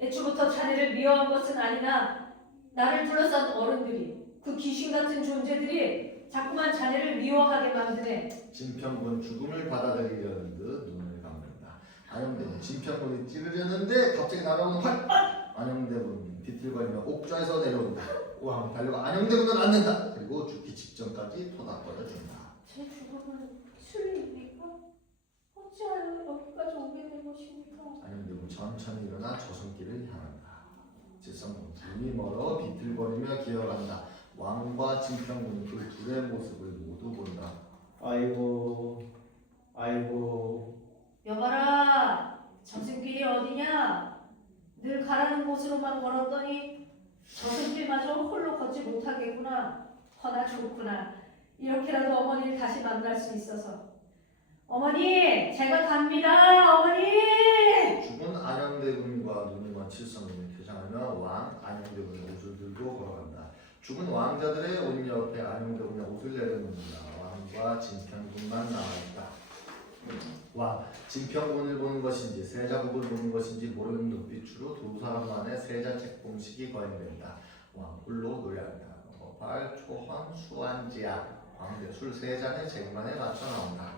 애초부터 자네를 미워한 것은 아니나 나를 둘러싼 어른들이, 그 귀신 같은 존재들이 자꾸만 자네를 미워하게 만드네. 진평군 죽음을 받아들이려는 듯 눈을 감는다. 안녕대군 진평군이 찌르려는데 갑자기 날아오는 활. 안녕대군 비틀거리며 옥좌에서 내려온다. 왕 달려가 안녕대군을 안는다. 그리고 죽기 직전까지 토닥거려준다. 제 죽음은 술입니까? 어찌하여 여기까지 오게 된 것입니까? 안녕대군 천천히 일어나 저승길을 향한다. 칠성군 눈이 멀어 비틀거리며 기어간다. 왕과 진평군은 그 둘의 모습을 모두 본다. 아이고, 아이고. 여봐라, 저승길이 어디냐? 늘 가라는 곳으로만 걸었더니 저승길마저 홀로 걷지 못하겠구나. 허나 좋구나. 이렇게라도 어머니를 다시 만날 수 있어서. 어머니, 제가 갑니다. 어머니! 죽은 안양대군과 눈이 먼 칠성군을 개장하며 왕 안양대군의 옷을 들고 걸어간다. 죽은 왕자들의 옷 옆에 안양대군의 옷을 내려놓는다. 왕과 진평군만 나와있다. 왕, 진평군을 보는 것인지 세자국을 보는 것인지 모르는 눈빛으로 두 사람만의 세자 책봉식이 거행된다. 왕 홀로 노래한다. 발, 초헌, 수완지약 왕대 술 세 잔의 쟁반에 맞춰 나온다.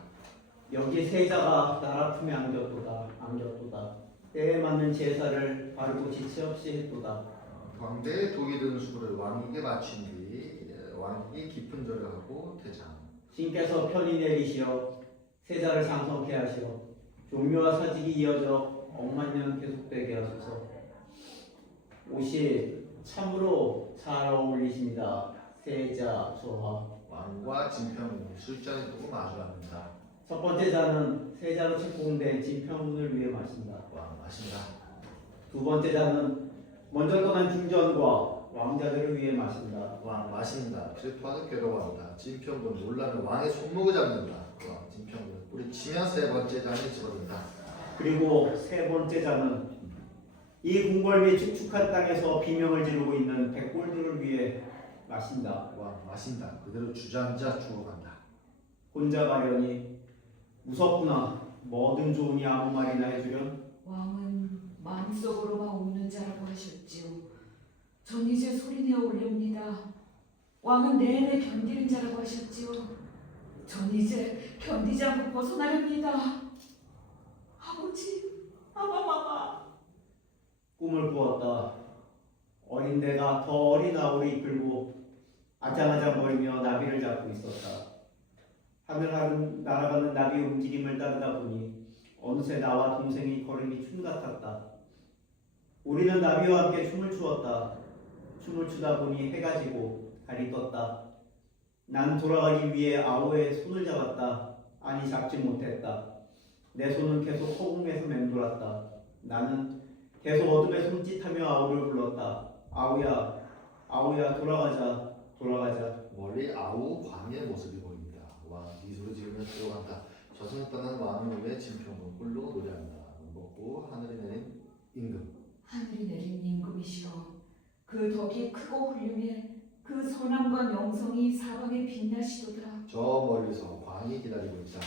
여기 세자가 나라 품에 안겼도다. 때에 맞는 제사를 바르고 지체 없이 했도다. 광대에 독이 든 술을 왕에게 바친 뒤 왕이 깊은 절을 하고 대장. 신께서 편히 내리시어 세자를 장성케 하시어 종묘와 사직이 이어져 억만년 계속되게 하소서. 옷이 참으로 잘 어울리십니다. 세자 조화. 왕과 진평군이 술잔을 두고 마주합니다. 첫 번째 잔은 세자로 책봉된 진평군을 위해 마신다. 왕 마신다. 두 번째 잔은 먼저 떠난 중전과 왕자들을 위해 마신다. 왕 마신다. 필리파도 괴로워한다. 진평군 놀라면 왕의 손목을 잡는다. 왕 진평군 뿌리치며 세 번째 잔을 집어든다. 그리고 세 번째 잔은 이 궁궐 및 축축한 땅에서 비명을 지르고 있는 백골들을 위해 마신다. 왕 마신다. 그대로 주저앉아 죽어간다. 혼자 가려니 무섭구나. 뭐든 좋으니 아무 말이나 해주련. 왕은 마음속으로만 웃는 자라고 하셨지요. 전 이제 소리내어 올립니다. 왕은 내내 견디는 자라고 하셨지요. 전 이제 견디지 않고 벗어나렵니다. 아버지, 아마마마. 꿈을 꾸었다. 어린 내가 더 어린 아우를 이끌고 아장아장거리며 나비를 잡고 있었다. 하늘 날아가는 나비 움직임을 따르다 보니 어느새 나와 동생의 걸음이 춤 같았다. 우리는 나비와 함께 춤을 추었다. 춤을 추다 보니 해가 지고 달이 떴다. 난 돌아가기 위해 아우의 손을 잡았다. 아니 잡지 못했다. 내 손은 계속 허공에서 맴돌았다. 나는 계속 어둠에 손짓하며 아우를 불렀다. 아우야, 아우야, 돌아가자, 돌아가자. 멀리 아우 광의 모습이 보인다. 왕 미소를 지으며 뛰어간다. 저승 떠난 왕을 위해 진평군 홀로 노래한다. 먹고 하늘에 내린 임금. 하늘이 내린 임금이시여, 그 덕이 크고 훌륭해 그 선함과 명성이 사방에 빛나시도다. 저 멀리서 광이 기다리고 있다.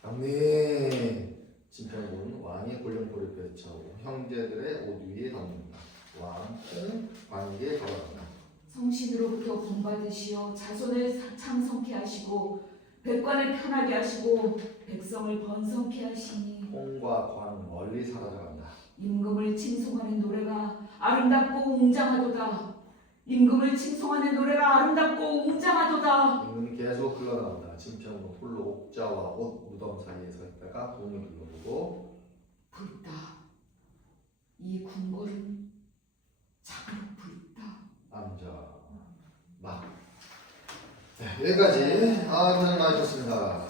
형님. 진평군 왕의 골령포를 펼쳐 형제들의 옷 위에 덮는다. 왕 광에게 걸어간다. 성신으로부터 본받으시어 자손을 창성케 하시고 백관을 편하게 하시고 백성을 번성케 하시니 홍과 광 멀리 사라져간다. 임금을 칭송하는 노래가 아름답고 웅장하도다. 임금을 칭송하는 노래가 아름답고 웅장하도다. 임금이 계속 흘러나온다. 진평군 홀로 옥자와 옷 무덤 사이에 서 있다가 공을 둘러보고 붉다. 이 궁궐은 참으로 붉다. 앉아 막. 네, 여기까지. 고생 많으셨습니다.